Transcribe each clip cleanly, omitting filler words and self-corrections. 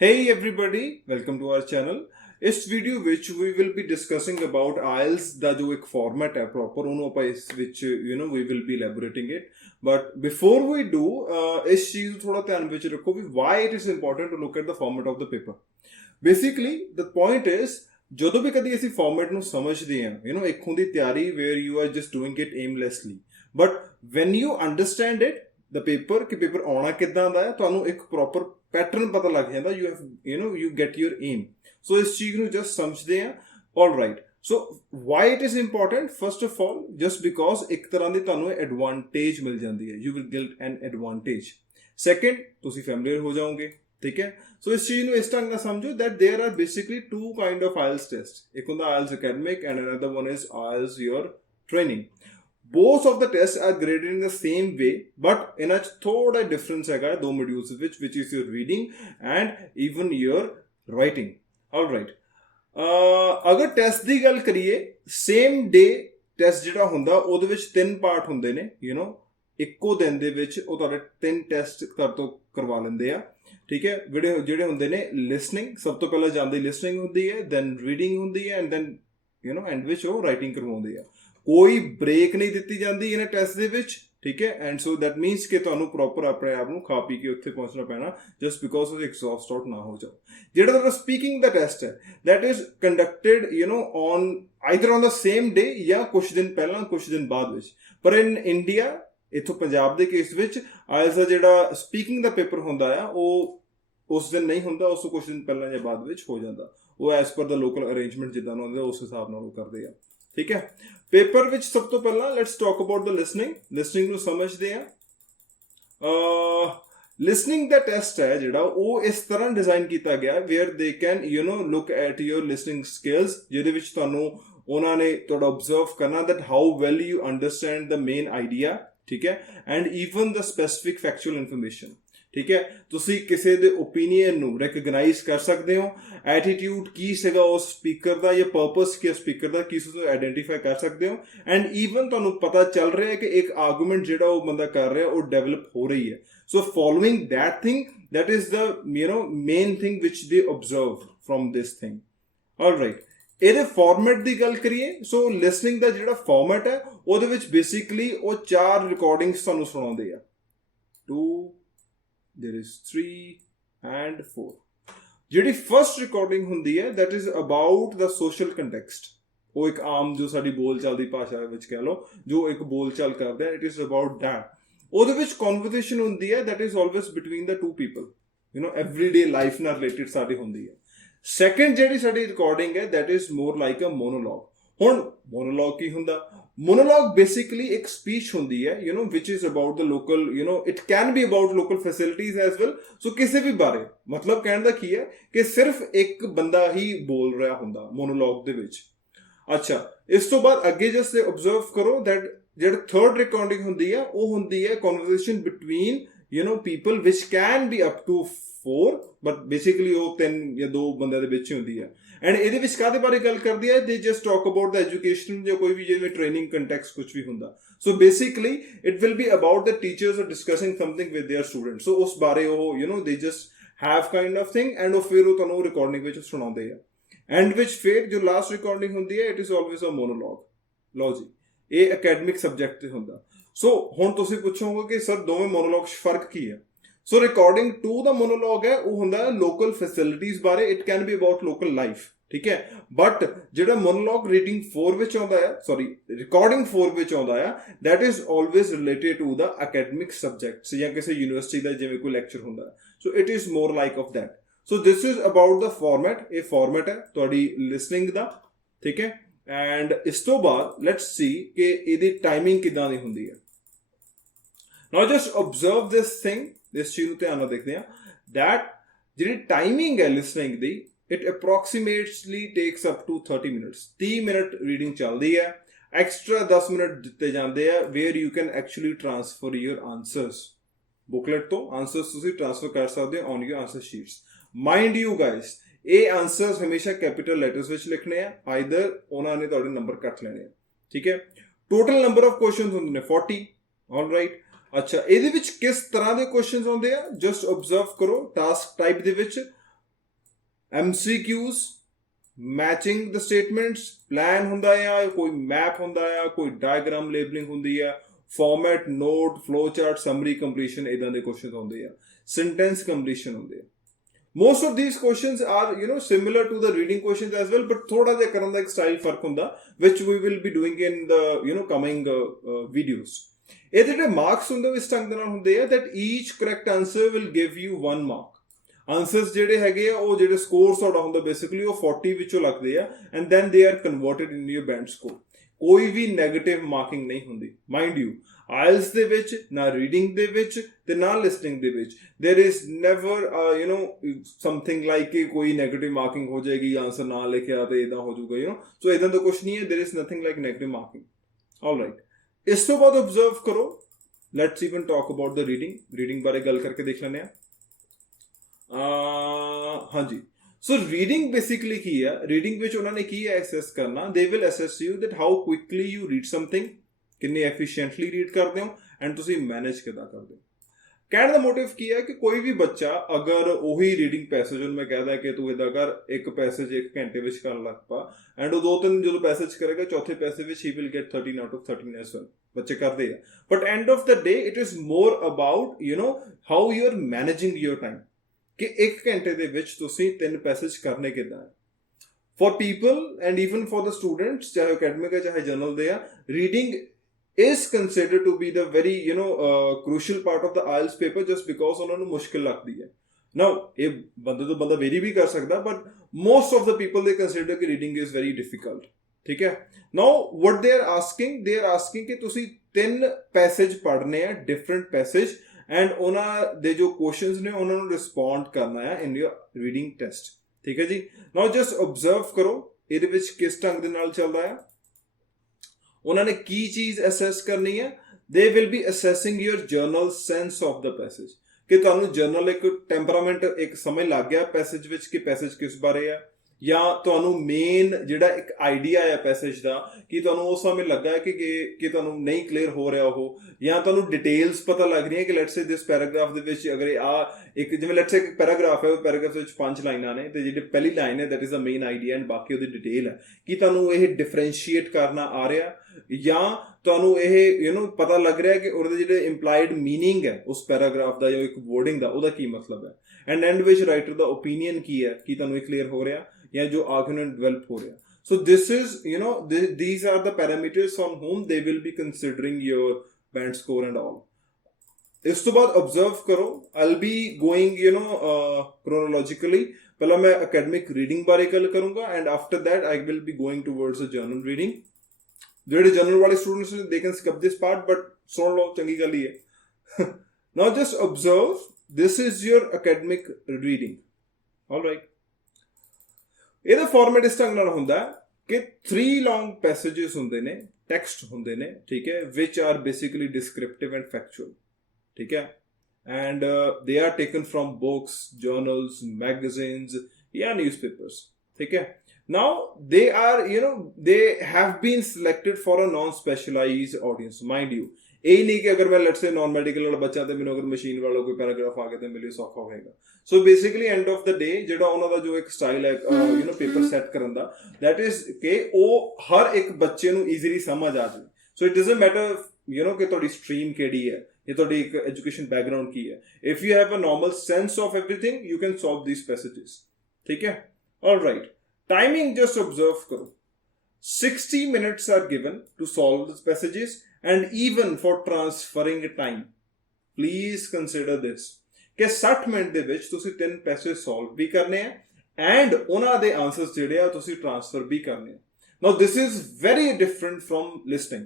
Hey everybody, welcome to our channel. इस video ਵਿੱਚ we will be discussing about IELTS ਦਾ ਜੋ ਇੱਕ format ਹੈ ਪ੍ਰੋਪਰ ਉਹਨੂੰ ਆਪਾਂ ਇਸ ਵਿੱਚ we will be elaborating it. But before we do, ਇਸ ਚੀਜ਼ ਨੂੰ ਥੋੜਾ ਧਿਆਨ ਵਿੱਚ ਰੱਖੋ ਵੀ why it is important to look at the format of the paper. Basically, the point is ਜਦੋਂ ਵੀ ਕਦੀ ਅਸੀਂ ਫਾਰਮੈਟ ਨੂੰ ਸਮਝਦੇ ਹਾਂ ਇੱਕ ਹੁੰਦੀ ਤਿਆਰੀ where you are just doing it aimlessly. But when you understand it, the paper ਕਿ ਪੇਪਰ ਆਉਣਾ ਕਿੱਦਾਂ ਦਾ ਹੈ ਤੁਹਾਨੂੰ ਇੱਕ ਪ੍ਰੋਪਰ ਪੈਟਰਨ ਪਤਾ ਲੱਗ ਜਾਂਦਾ you get your aim. So ਇਸ ਚੀਜ਼ ਨੂੰ just ਸਮਝਦੇ ਹਾਂ. All right. So why it is important? First of all, just because ਇੱਕ ਤਰ੍ਹਾਂ ਦੀ ਤੁਹਾਨੂੰ advantage ਮਿਲ ਜਾਂਦੀ ਹੈ. You will get an advantage. Second, ਤੁਸੀਂ familiar ਹੋ ਜਾਓਗੇ. ਠੀਕ ਹੈ. ਸੋ ਇਸ ਚੀਜ਼ ਨੂੰ ਇਸ ਢੰਗ ਨਾਲ ਸਮਝੋ that there are basically two kind of IELTS test. ਇੱਕ ਹੁੰਦਾ IELTS academic and another one is IELTS your training. Both of the tests are graded in the same way, but in a thoda difference hai do modules which is your reading and even your writing. All right. Agar test di gal kariye, same day test jehda hunda ਉਹਦੇ ਵਿੱਚ ਤਿੰਨ part ਹੁੰਦੇ ਨੇ ਇੱਕੋ ਦਿਨ ਦੇ ਵਿੱਚ ਉਹ ਤੁਹਾਡੇ ਤਿੰਨ ਟੈਸਟ ਕਰਵਾ ਲੈਂਦੇ ਆ ਠੀਕ ਹੈ ਜਿਹੜੇ ਹੁੰਦੇ ਨੇ ਲਿਸਨਿੰਗ ਸਭ ਤੋਂ ਪਹਿਲਾਂ ਜਾਂਦੀ ਲਿਸਨਿੰਗ ਹੁੰਦੀ ਹੈ ਦੈਨ ਰੀਡਿੰਗ ਹੁੰਦੀ ਹੈ ਐਂਡ ਦੈਨ ਐਂਡ ਵਿੱਚ ਉਹ ਰਾਈਟਿੰਗ ਕਰਵਾਉਂਦੇ ਆ ਕੋਈ ਬ੍ਰੇਕ ਨਹੀਂ ਦਿੱਤੀ ਜਾਂਦੀ ਇਹਨਾਂ ਟੈਸਟ ਦੇ ਵਿੱਚ ਠੀਕ ਹੈ ਐਂਡ ਸੋ ਦੈਟ ਮੀਨਸ ਕਿ ਤੁਹਾਨੂੰ ਪ੍ਰੋਪਰ ਆਪਣੇ ਆਪ ਨੂੰ ਖਾ ਪੀ ਕੇ ਉੱਥੇ ਪਹੁੰਚਣਾ ਪੈਣਾ ਜਸਟ ਬਿਕੋਜ਼ ਤੁਸੀਂ ਐਗਜ਼ੌਸਟ ਆਊਟ ਨਾ ਹੋ ਜਾਓ ਜਿਹੜਾ ਤੁਹਾਡਾ ਸਪੀਕਿੰਗ ਦਾ ਟੈਸਟ ਹੈ that is conducted on either on the same day ਜਾਂ ਕੁਛ ਦਿਨ ਪਹਿਲਾਂ ਕੁਛ ਦਿਨ ਬਾਅਦ ਵਿੱਚ ਪਰ ਇਨ ਇੰਡੀਆ ਇੱਥੋਂ ਪੰਜਾਬ ਦੇ ਕੇਸ ਵਿੱਚ ਆਇਲਸ ਦਾ ਜਿਹੜਾ ਸਪੀਕਿੰਗ ਦਾ ਪੇਪਰ ਹੁੰਦਾ ਆ ਉਹ ਉਸ ਦਿਨ ਨਹੀਂ ਹੁੰਦਾ ਉਸ ਤੋਂ ਕੁਛ ਦਿਨ ਪਹਿਲਾਂ ਜਾਂ ਬਾਅਦ ਵਿੱਚ ਹੋ ਜਾਂਦਾ ਉਹ ਐਜ਼ ਪਰ ਦਾ ਲੋਕਲ ਅਰੇਂਜਮੈਂਟ ਜਿੱਦਾਂ ਦਾ ਹੁੰਦਾ ਉਸ ਹਿਸਾਬ ਨਾਲ ਉਹ ਕਰਦੇ ਆ ਠੀਕ ਹੈ ਪੇਪਰ ਵਿੱਚ ਸਭ ਤੋਂ ਪਹਿਲਾਂ let's talk about the listening ਨੂੰ ਸਮਝਦੇ ਆ ਲਿਸਨਿੰਗ ਦਾ ਟੈਸਟ ਹੈ ਜਿਹੜਾ ਉਹ ਇਸ ਤਰ੍ਹਾਂ ਡਿਜ਼ਾਈਨ ਕੀਤਾ ਗਿਆ where they can look at your listening skills ਜਿਹਦੇ ਵਿੱਚ ਤੁਹਾਨੂੰ ਉਹਨਾਂ ਨੇ ਤੁਹਾਡਾ ਓਬਜ਼ਰਵ ਕਰਨਾ that how well you understand the main idea ਠੀਕ ਹੈ and even the specific factual information ਠੀਕ ਹੈ ਤੁਸੀਂ ਕਿਸੇ ਦੇ ਓਪੀਨੀਅਨ ਨੂੰ ਰੈਕਗਨਾਈਜ਼ ਕਰ ਸਕਦੇ ਹੋ ਐਟੀਟਿਊਡ ਕੀ ਸੀਗਾ ਉਸ ਸਪੀਕਰ ਦਾ ਜਾਂ ਪਰਪਸ ਕੀ ਸਪੀਕਰ ਦਾ ਕੀ ਤੁਸੀਂ ਆਈਡੈਂਟੀਫਾਈ ਕਰ ਸਕਦੇ ਹੋ ਐਂਡ ਈਵਨ ਤੁਹਾਨੂੰ ਪਤਾ ਚੱਲ ਰਿਹਾ ਹੈ ਕਿ ਇੱਕ ਆਰਗੂਮੈਂਟ ਜਿਹੜਾ ਉਹ ਬੰਦਾ ਕਰ ਰਿਹਾ ਉਹ ਡਿਵੈਲਪ ਹੋ ਰਹੀ ਹੈ so following that thing that is the main thing which they observe from this thing. All right. ਇਹਦੇ ਫਾਰਮੈਟ ਦੀ ਗੱਲ ਕਰੀਏ ਸੋ ਲਿਸਨਿੰਗ ਦਾ ਜਿਹੜਾ ਫਾਰਮੈਟ ਹੈ ਉਹਦੇ ਵਿੱਚ ਬੇਸਿਕਲੀ ਉਹ 4 ਰਿਕਾਰਡਿੰਗਸ ਤੁਹਾਨੂੰ ਸੁਣਾਉਂਦੇ ਆ 2 there is 3 and 4 ਜਿਹੜੀ ਫਰਸਟ ਰਿਕਾਰਡਿੰਗ ਹੁੰਦੀ ਹੈ that is about the social context ਉਹ ਇੱਕ ਆਮ ਜੋ ਸਾਡੀ ਬੋਲਚਾਲ ਦੀ ਭਾਸ਼ਾ ਵਿੱਚ ਕਹਿ ਲਓ ਜੋ ਇੱਕ ਬੋਲਚਾਲ ਕਰਦੇ ਆ it is about that ਉਹਦੇ ਵਿੱਚ ਕਨਵਰਸੇਸ਼ਨ ਹੁੰਦੀ ਹੈ that is always between the two people everyday life ਨਾਲ ਰਿਲੇਟਡ ਸਾਡੀ ਹੁੰਦੀ ਹੈ ਸੈਕੰਡ ਜਿਹੜੀ ਸਾਡੀ ਰਿਕਾਰਡਿੰਗ ਹੈ that is more like a monologue ਹੁਣ monologue ਕੀ ਹੁੰਦਾ monologue basically ਇੱਕ speech ਹੁੰਦੀ ਹੈ which is about the local it can be about local facilities as well so ਕਿਸੇ ਵੀ ਬਾਰੇ ਮਤਲਬ ਕਹਿਣ ਦਾ ਕੀ ਹੈ ਕਿ ਸਿਰਫ ਇੱਕ ਬੰਦਾ ਹੀ ਬੋਲ ਰਿਹਾ ਹੁੰਦਾ monologue ਦੇ ਵਿੱਚ ਅੱਛਾ ਇਸ ਤੋਂ ਬਾਅਦ ਅੱਗੇ ਜਸਟ observe ਕਰੋ that ਜਿਹੜੀ ਥਰਡ ਰਿਕਾਰਡਿੰਗ ਹੁੰਦੀ ਹੈ ਉਹ ਹੁੰਦੀ ਹੈ conversation between people which can be up to 4 but basically ਉਹ 3 ਜਾਂ 2 ਬੰਦਿਆਂ ਦੇ ਵਿੱਚ ਹੀ ਹੁੰਦੀ ਹੈ ਐਂਡ ਇਹਦੇ ਵਿੱਚ ਕਾਹਦੇ ਬਾਰੇ ਗੱਲ ਕਰਦੀ ਹੈ they just talk about the education ਜਾਂ ਕੋਈ ਵੀ ਜਿਵੇਂ ਟ੍ਰੇਨਿੰਗ ਕੰਟੈਕਸਟ ਕੁਝ ਵੀ ਹੁੰਦਾ so basically it will be about the teachers are discussing something with their students so ਉਸ ਬਾਰੇ ਉਹ they just have kind of thing and ਉਹ ਫਿਰ ਉਹ ਤੁਹਾਨੂੰ ਰਿਕਾਰਡਿੰਗ ਵਿੱਚ ਸੁਣਾਉਂਦੇ ਆ ਐਂਡ ਵਿੱਚ ਫਿਰ ਜੋ ਲਾਸਟ ਰਿਕਾਰਡਿੰਗ ਹੁੰਦੀ ਹੈ it is always a monologue ਲਓ ਜੀ ਇਹ ਅਕੈਡਮਿਕ ਸਬਜੈਕਟ ਤੇ ਹੁੰਦਾ ਸੋ ਹੁਣ ਤੁਸੀਂ ਪੁੱਛੋਗੇ ਕਿ ਸਰ ਦੋਵੇਂ ਮੋਨੋਲੌਗ 'ਚ ਫਰਕ ਕੀ ਹੈ ਸੋ ਰਿਕਾਰਡਿੰਗ 2 ਦਾ ਮੋਨੋਲੌਗ ਹੈ ਉਹ ਹੁੰਦਾ ਲੋਕਲ ਫੈਸਿਲਿਟੀਜ਼ ਬਾਰੇ it can be about local life ਠੀਕ ਹੈ ਬਟ ਜਿਹੜਾ ਮੋਨੋਲੌਗ ਰੀਡਿੰਗ 4 ਵਿੱਚ ਆਉਂਦਾ ਹੈ ਰਿਕਾਰਡਿੰਗ 4 ਵਿੱਚ ਆਉਂਦਾ ਹੈ that is always related to the academic subjects ਜਾਂ ਕਿਸੇ ਯੂਨੀਵਰਸਿਟੀ ਦਾ ਜਿਵੇਂ ਕੋਈ ਲੈਕਚਰ ਹੁੰਦਾ ਸੋ it is more like of that so this is about the format ਇਹ ਫਾਰਮੈਟ ਹੈ ਤੁਹਾਡੀ ਲਿਸਨਿੰਗ ਦਾ ਠੀਕ ਹੈ ਐਂਡ ਇਸ ਤੋਂ ਬਾਅਦ ਲੈਟਸ ਸੀ ਕਿ ਇਹਦੀ ਟਾਈਮਿੰਗ ਕਿੱਦਾਂ ਦੀ ਹੁੰਦੀ ਹੈ ਨਾਓ just observe this thing is ਚੀਜ਼ ਨੂੰ ਧਿਆਨ ਨਾਲ ਦੇਖਦੇ ਹਾਂ that ਜਿਹੜੀ ਟਾਈਮਿੰਗ ਹੈ listening the it approximately takes up to 30 minutes 30 minute reading ਚੱਲਦੀ ਹੈ ਐਕਸਟਰਾ 10 ਮਿੰਟ ਦਿੱਤੇ ਜਾਂਦੇ ਆ where you can actually transfer your answers booklet ਤੋਂ ਆਨਸਰਸ ਤੁਸੀਂ ਟ੍ਰਾਂਸਫਰ ਕਰ ਸਕਦੇ ਹੋ on your answer sheets mind you guys ਇਹ ਆਨਸਰਸ ਹਮੇਸ਼ਾ ਕੈਪੀਟਲ ਲੈਟਰਸ ਵਿੱਚ ਲਿਖਣੇ ਆ ਆਈਦਰ ਉਹਨਾਂ ਨੇ ਤੁਹਾਡੇ ਨੰਬਰ ਕੱਟ ਲੈਣੇ ਆ ਠੀਕ ਹੈ ਟੋਟਲ ਨੰਬਰ ਆਫ ਕੁਐਸਚਨਸ ਹੁੰਦੇ ਨੇ 40 ਆਲ ਰਾਈਟ ਅੱਛਾ ਇਹਦੇ ਵਿੱਚ ਕਿਸ ਤਰ੍ਹਾਂ ਦੇ ਕੁਐਸਚਨਸ ਆਉਂਦੇ ਆ ਜਸਟ ਆਬਜ਼ਰਵ ਕਰੋ ਟਾਸਕ ਟਾਈਪ ਦੇ ਵਿੱਚ MCQs, matching the statements, plan हुंदा आ, कोई मैप हुंदा आ, कोई डायग्राम लेबलिंग हुंदी आ, format, note, flow chart, summary completion, इदां दे क्वेश्चन हुंदे आ, सेंटेंस कंप्लीशन हुंदे आ. Most of these questions are, similar to the reading questions as well, but thoda jiha karan da ek style fark hunda, which we will be doing in the, coming videos. ਇਹਦੇ ਜਿਹੜੇ marks ਹੁੰਦੇ ਉਹ ਇਸ ਢੰਗ ਦੇ ਨਾਲ ਹੁੰਦੇ ਆ that each correct answer will give you 1 mark. Answers ਜਿਹੜੇ ਹੈਗੇ ਆ ਉਹ ਜਿਹੜੇ ਸਕੋਰ ਤੁਹਾਡਾ ਹੁੰਦਾ ਬੇਸਿਕਲੀ ਉਹ 40 ਵਿੱਚੋਂ ਲੱਗਦੇ ਆ and then they are converted in your band score. ਕੋਈ ਵੀ ਨੈਗੇਟਿਵ ਮਾਰਕਿੰਗ ਨਹੀਂ ਹੁੰਦੀ ਮਾਈਂਡ ਯੂ. ਆਇਲਸ ਦੇ ਵਿੱਚ ਨਾ ਰੀਡਿੰਗ ਦੇ ਵਿੱਚ ਤੇ ਨਾ ਲਿਸਨਿੰਗ ਦੇ ਵਿੱਚ there is never something like ਕਿ ਕੋਈ ਨੈਗੇਟਿਵ ਮਾਰਕਿੰਗ ਹੋ ਜਾਏਗੀ, ਆਨਸਰ ਨਾ ਲਿਖਿਆ ਤੇ ਇਦਾਂ ਹੋ ਜਾਊਗਾ, ਸੋ ਇਦਾਂ ਦਾ ਕੁਝ ਨਹੀਂ ਹੈ. There is nothing like negative marking. All right, ਇਸ ਤੋਂ ਬਾਅਦ ਆਬਜ਼ਰਵ ਕਰੋ. Let's even talk about the reading ਬਾਰੇ ਗੱਲ ਕਰਕੇ ਦੇਖ ਲੈਂਦੇ ਆ. ਹਾਂਜੀ, ਸੋ ਰੀਡਿੰਗ ਬੇਸਿਕਲੀ ਕੀ ਆ? ਰੀਡਿੰਗ ਵਿੱਚ ਉਹਨਾਂ ਨੇ ਕੀ ਐਸੈਸ ਕਰਨਾ? They will assess you that how quickly you read something, ਕਿੰਨੇ ਐਫੀਸ਼ੀਐਂਟਲੀ ਰੀਡ ਕਰਦੇ ਹੋ ਐਂਡ ਤੁਸੀਂ ਮੈਨੇਜ ਕਿੱਦਾਂ ਕਰਦੇ ਹੋ. ਕਹਿਣ ਦਾ ਮੋਟਿਵ ਕੀ ਹੈ ਕਿ ਕੋਈ ਵੀ ਬੱਚਾ ਅਗਰ ਉਹੀ ਰੀਡਿੰਗ ਪੈਸੇਜ ਉਹਨੂੰ ਮੈਂ ਕਹਿਦਾ ਕਿ ਤੂੰ ਇਦਾਂ ਕਰ, ਇੱਕ ਪੈਸੇਜ 1 ਘੰਟੇ ਵਿੱਚ ਕਰਨ ਲੱਗ ਪਾ ਐਂਡ ਉਹ 2-3 ਜਦੋਂ ਪੈਸੇਜ ਕਰੇਗਾ ਚੌਥੇ ਪੈਸੇ ਵਿੱਚ he will get 13 out of 13 as well. ਬੱਚੇ ਕਰਦੇ ਆ, but end of the day it is more about how you are managing your time, ਕਿ 1 ਘੰਟੇ ਦੇ ਵਿੱਚ ਤੁਸੀਂ 3 ਪੈਸੇਜ ਕਰਨੇ ਕਿੱਦਾਂ ਹੈ. For people and even for the students, ਚਾਹੇ ਅਕੈਡਮਿਕ ਹੈ ਚਾਹੇ ਜਨਰਲ ਦੇ ਆ, reading is considered to be the very crucial part of the IELTS paper just because ਉਹਨਾਂ ਨੂੰ ਮੁਸ਼ਕਿਲ ਲੱਗਦੀ ਹੈ. Now ਇਹ ਬੰਦੇ ਤੋਂ ਬੰਦਾ ਵੇਰੀ ਵੀ ਕਰ ਸਕਦਾ, but most of the people they consider ਕਿ reading is very difficult. ਠੀਕ ਹੈ. Now what they are asking ਕਿ ਤੁਸੀਂ 3 ਪੈਸੇਜ ਪੜ੍ਹਨੇ ਆ, different passage, and ਉਹਨਾਂ ਦੇ ਜੋ questions ਨੇ ਉਹਨਾਂ ਨੂੰ respond ਕਰਨਾ ਹੈ in your reading test. ਠੀਕ ਹੈ ਜੀ. Now just observe ਕਰੋ ਇਹਦੇ ਵਿੱਚ ਕਿਸ ਢੰਗ ਦੇ ਨਾਲ ਚੱਲਦਾ ਹੈ. ਉਹਨਾਂ ਨੇ ਕੀ ਚੀਜ਼ ਅਸੈਸ ਕਰਨੀ ਹੈ? They will be assessing your general sense of the passage, ਕਿ ਤੁਹਾਨੂੰ ਜਰਨਲ ਇੱਕ ਟੈਂਪਰਾਮੈਂਟ ਇੱਕ ਸਮਝ ਲੱਗ ਗਿਆ ਪੈਸੇਜ ਵਿੱਚ ਕਿ ਪੈਸੇਜ ਕਿਸ ਬਾਰੇ ਆ, ਜਾਂ ਤੁਹਾਨੂੰ ਮੇਨ ਜਿਹੜਾ ਇੱਕ ਆਈਡੀਆ ਹੈ ਪੈਸੇਜ ਦਾ ਕਿ ਤੁਹਾਨੂੰ ਉਸ ਸਮੇਂ ਲੱਗਾ ਹੈ ਕਿ ਤੁਹਾਨੂੰ ਨਹੀਂ ਕਲੀਅਰ ਹੋ ਰਿਹਾ ਉਹ, ਜਾਂ ਤੁਹਾਨੂੰ ਡਿਟੇਲਸ ਪਤਾ ਲੱਗ ਰਹੀਆਂ ਕਿ ਲੈਟਸ ਸੇ ਦਿਸ ਪੈਰਾਗ੍ਰਾਫ ਦੇ ਵਿੱਚ ਅਗਰ ਇੱਕ ਜਿਵੇਂ ਲੈਟਸ ਸੇ ਇੱਕ ਪੈਰਾਗ੍ਰਾਫ ਹੈ, ਉਹ ਪੈਰਾਗ੍ਰਾਫ ਵਿੱਚ 5 ਲਾਈਨਾਂ ਨੇ ਤੇ ਜਿਹੜੀ ਪਹਿਲੀ ਲਾਈਨ ਹੈ that is the main idea and ਬਾਕੀ ਉਹਦੀ ਡਿਟੇਲ ਹੈ. ਕਿ ਤੁਹਾਨੂੰ ਇਹ ਡਿਫਰੈਂਸ਼ੀਏਟ ਕਰਨਾ ਆ ਰਿਹਾ, ਜਾਂ ਤੁਹਾਨੂੰ ਇਹ ਪਤਾ ਲੱਗ ਰਿਹਾ ਕਿ ਉਹਦੇ ਜਿਹੜੇ ਇੰਪਲਾਈਡ ਮੀਨਿੰਗ ਹੈ ਉਸ ਪੈਰਾਗ੍ਰਾਫ ਦਾ ਜਾਂ ਇੱਕ ਵਰਡਿੰਗ ਦਾ ਉਹਦਾ ਕੀ ਮਤਲਬ ਹੈ, ਐਂਡ ਐਂਡ ਵਿੱਚ ਰਾਈਟਰ ਦਾ ਓਪੀਨੀਅਨ ਕੀ ਹੈ, ਕਿ ਤੁਹਾਨੂੰ ਇਹ ਕਲੀਅਰ ਹੋ ਰਿਹਾ ਜਾਂ ਜੋ ਆਰਗੂਮੈਂਟ ਡਿਵੈਲਪ ਹੋ ਰਿਹਾ. So this is, these are the parameters on whom they will be considering your band score and all. ਇਸ ਤੋਂ ਬਾਅਦ observe ਕਰੋ. I'll be going, chronologically. ਪਹਿਲਾਂ ਮੈਂ academic reading ਬਾਰੇ ਗੱਲ ਕਰੂੰਗਾ and after that I will be going towards the journal reading. ਜਿਹੜੇ journal ਵਾਲੇ students ਨੇ they can skip this part, but ਸੁਣ ਲਓ, ਚੰਗੀ ਗੱਲ ਹੀ ਹੈ. Now just observe, this is your academic reading. All right. ਇਹਦਾ ਫਾਰਮੈਟ ਇਸ ਢੰਗ ਨਾਲ ਹੁੰਦਾ ਕਿ 3 ਲੌਂਗ ਪੈਸੇजेस ਹੁੰਦੇ ਨੇ, ਟੈਕਸਟ ਹੁੰਦੇ ਨੇ, ਠੀਕ ਹੈ, which are basically descriptive and factual. ਠੀਕ ਹੈ, and they are taken from books, journals, magazines ਜਾਂ ਨਿਊਜ਼ਪੇਪਰਸ. ਠੀਕ ਹੈ. Now they are, they have been selected for a non-specialized audience, mind you. ਇਹ ਨਹੀਂ ਕਿ ਅਗਰ ਮੈਂ ਲੈਟਸ ਸੇ ਨਾਨ ਮੈਡੀਕਲ ਵਾਲਾ ਬੱਚਾ ਤੇ ਮੈਨੂੰ ਅਗਰ ਮਸ਼ੀਨ ਵਾਲਾ ਕੋਈ ਪੈਰਾਗ੍ਰਾਫ ਆ ਗਿਆ ਤੇ ਮੇਰੇ ਸੌਖਾ ਹੋਏਗਾ. So basically end of the day ਜਿਹੜਾ ਉਹਨਾਂ ਦਾ ਜੋ ਇੱਕ ਸਟਾਈਲ ਹੈ ਪੇਪਰ ਸੈੱਟ ਕਰਨ ਦਾ, ਦੈਟ ਇਜ਼ ਕਿ ਉਹ ਹਰ ਇੱਕ ਬੱਚੇ ਨੂੰ ਈਜ਼ੀਲੀ ਸਮਝ ਆ ਜਾਵੇ. ਸੋ ਇਟ ਡਜ਼ਨਟ ਮੈਟਰ ਕਿ ਤੁਹਾਡੀ ਸਟਰੀਮ ਕਿਹੜੀ ਹੈ ਜਾਂ ਤੁਹਾਡੀ ਇੱਕ ਐਜੂਕੇਸ਼ਨ ਬੈਕਗਰਾਊਂਡ ਕੀ ਹੈ. If you have a normal sense of everything you can solve these passages. ਠੀਕ ਹੈ. ਆਲਰਾਈਟ, ਟਾਈਮਿੰਗ ਜਸਟ observe ਕਰੋ. 60 minutes are given to solve these passages, and even for transferring time, please consider this ਕਿ 60 minute ਦੇ ਵਿੱਚ ਤੁਸੀਂ 3 passage solve ਵੀ ਕਰਨੇ ਆ and ਉਹਨਾਂ ਦੇ ਆਨਸਰਸ ਜਿਹੜੇ ਆ ਤੁਸੀਂ ਟ੍ਰਾਂਸਫਰ ਵੀ ਕਰਨੇ ਆ. Now this is very different from listening.